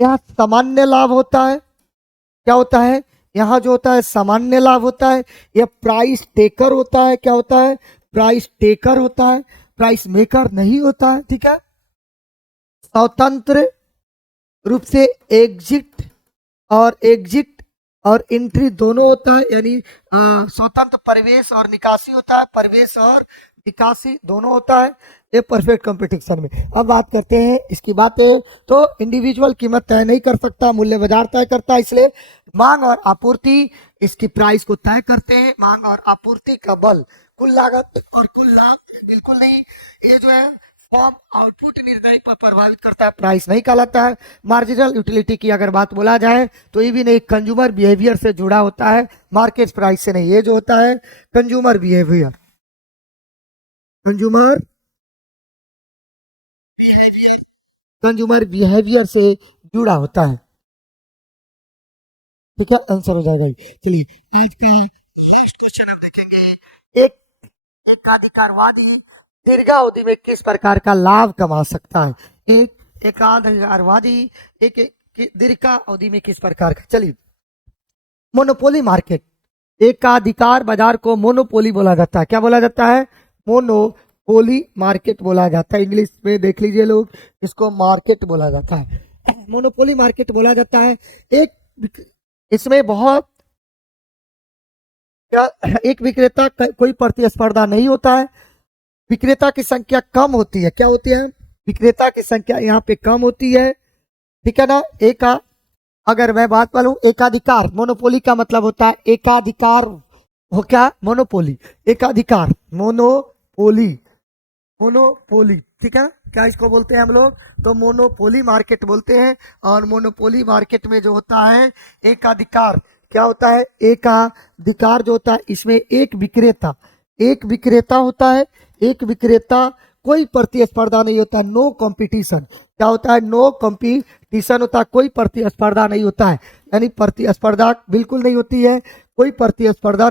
यहाँ सामान्य लाभ होता है। क्या होता है? यहाँ जो होता है सामान्य लाभ होता है। यह प्राइस टेकर होता है। क्या होता है? प्राइस टेकर होता है, प्राइस मेकर नहीं होता है। ठीक है। स्वतंत्र रूप से एग्जिट और एंट्री दोनों होता है, यानी स्वतंत्र प्रवेश और निकासी होता है, प्रवेश और निकासी दोनों होता है ये परफेक्ट कंपटीशन में। अब बात करते हैं इसकी बातें। तो इंडिविजुअल कीमत तय नहीं कर सकता, मूल्य बाजार तय करता है, इसलिए मांग और आपूर्ति इसकी प्राइस को तय करते हैं। मांग और आपूर्ति का बल कुल लागत और कुल लाभ बिल्कुल नहीं, ये जो है फॉर्म आउटपुट निर्णय पर प्रभावित करता है, प्राइस नहीं कहलाता है। मार्जिनल यूटिलिटी की अगर बात बोला जाए तो ये भी नहीं, कंज्यूमर बिहेवियर से जुड़ा होता है, मार्केट प्राइस से नहीं। ये जो होता है कंज्यूमर बिहेवियर से जुड़ा होता है। ठीक है, आंसर हो जाएगा। चलिए आज का नेक्स्ट क्वेश्चन हम देखेंगे। एक अधिकारवादी दीर्घावधि में किस प्रकार का लाभ कमा सकता है? एक अधिकारवादी एक दीर्घावधि में किस प्रकार का? चलिए मोनोपोली मार्केट, एकाधिकार बाजार को मोनोपोली बोला जाता है। क्या बोला जाता है? मोनोपोली मार्केट बोला जाता है। इंग्लिश में देख लीजिए लोग, इसको मार्केट बोला जाता है, मोनोपोली मार्केट बोला जाता है। इसमें बहुत एक विक्रेता कोई प्रतिस्पर्धा नहीं होता है, विक्रेता की संख्या कम होती है। क्या होती है? विक्रेता की संख्या यहाँ पे कम होती है। ठीक है ना। अगर मैं बात करूं एकाधिकार, मोनोपोली का मतलब होता है एकाधिकार हो। क्या? मोनोपोली, एकाधिकार, मोनोपोली। ठीक है, क्या इसको बोलते हैं हम लोग? तो मोनोपोली मार्केट बोलते हैं। और मोनोपोली मार्केट में जो होता है एकाधिकार, क्या होता है? एकाधिकार जो होता है इसमें एक विक्रेता होता है। एक विक्रेता, कोई प्रतिस्पर्धा नहीं होता, नो कंपटीशन। क्या होता है? नो कंपटीशन होता है, कोई प्रतिस्पर्धा नहीं होता है, यानी प्रतिस्पर्धा बिल्कुल नहीं होती है, कोई प्रतिस्पर्धा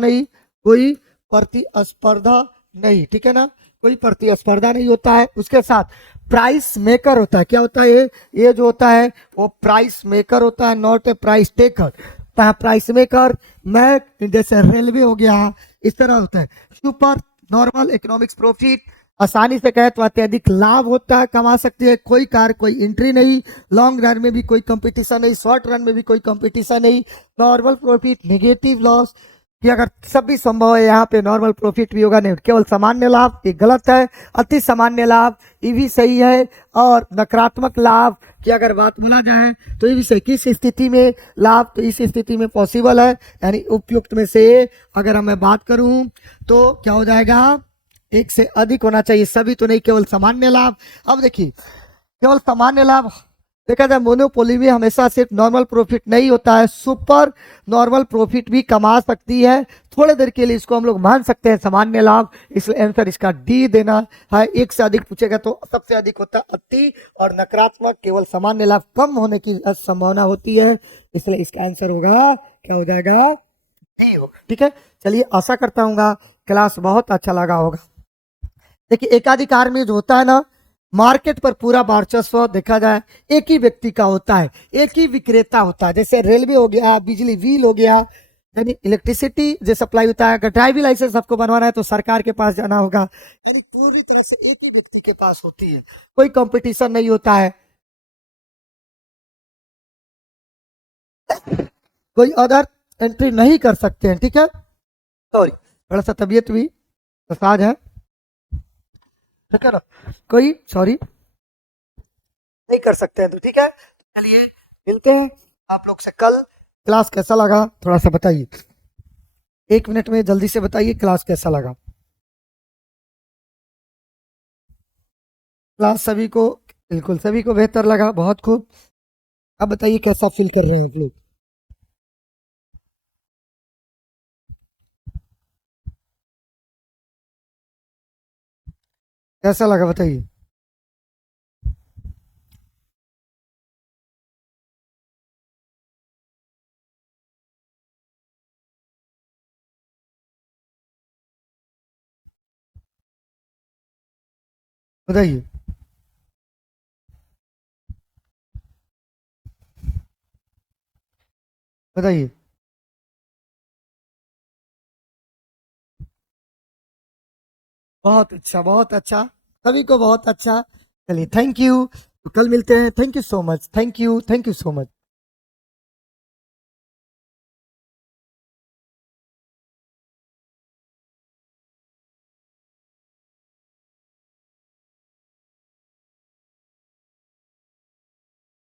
नहीं। ठीक है ना, कोई प्रतिस्पर्धा नहीं होता है। उसके साथ प्राइस मेकर होता है। क्या होता है? ये जो होता है वो प्राइस मेकर होता है, not a price taker. Price maker मैं जैसे रेलवे हो गया, इस तरह होता है। सुपर नॉर्मल इकोनॉमिक्स प्रॉफिट, आसानी से कहे तो अत्यधिक लाभ होता है, कमा सकती है, कोई कार कोई एंट्री नहीं, लॉन्ग रन में भी कोई कंपटीशन नहीं, शॉर्ट रन में भी कोई कंपटीशन नहीं। नॉर्मल प्रॉफिट, नेगेटिव लॉस, कि अगर सब भी संभव है यहाँ पे नॉर्मल प्रॉफिट भी होगा नहीं, केवल सामान्य लाभ, ये गलत है। अति सामान्य लाभ ये भी सही है, और नकारात्मक लाभ की अगर बात बोला जाए तो इस किस स्थिति में लाभ, तो इस स्थिति में पॉसिबल है, यानी उपयुक्त में से अगर मैं बात करूं तो क्या हो जाएगा, एक से अधिक होना चाहिए, सभी तो नहीं, केवल सामान्य लाभ। अब देखिए केवल सामान्य लाभ देखा जाए, मोनोपोली में हमेशा सिर्फ नॉर्मल प्रॉफिट नहीं होता है, सुपर नॉर्मल प्रॉफिट भी कमा सकती है थोड़ी देर के लिए, इसको हम लोग मान सकते हैं सामान्य लाभ। इसलिए आंसर इसका डी देना है। एक से अधिक पूछेगा तो सबसे अधिक होता है अति और नकारात्मक, केवल सामान्य लाभ कम होने की संभावना होती है, इसलिए इसका आंसर होगा, क्या हो जाएगा, डी हो। ठीक है, चलिए आशा करता हूँ क्लास बहुत अच्छा लगा होगा। देखिए एकाधिकार में जो होता है ना, मार्केट पर पूरा वर्चस्व देखा जाए एक ही व्यक्ति का होता है, एक ही विक्रेता होता है। जैसे रेलवे हो गया, बिजली व्हील हो गया, यानी इलेक्ट्रिसिटी जो सप्लाई होता है, अगर ड्राइविंग लाइसेंस आपको बनवाना है तो सरकार के पास जाना होगा, यानी पूरी तरह से एक ही व्यक्ति के पास होती है, कोई कंपटीशन नहीं होता है, कोई अदर एंट्री नहीं कर सकते हैं। ठीक है, सॉरी थोड़ा सा तबीयत भी मसाज है, ठीक है ना, कोई सॉरी नहीं कर सकते हैं, तो ठीक है, चलिए मिलते हैं आप लोग से कल। क्लास कैसा लगा थोड़ा सा बताइए, 1 मिनट में जल्दी से बताइए क्लास कैसा लगा। क्लास सभी को, बिल्कुल सभी को बेहतर लगा, बहुत खूब। अब बताइए कैसा फील कर रहे हैं आप लोग। कैसा लगा बताइए। बताइए। बताइए। बहुत अच्छा, बहुत अच्छा, सभी को बहुत अच्छा। चलिए थैंक यू, कल मिलते हैं। Thank you so much, thank you, thank you so much.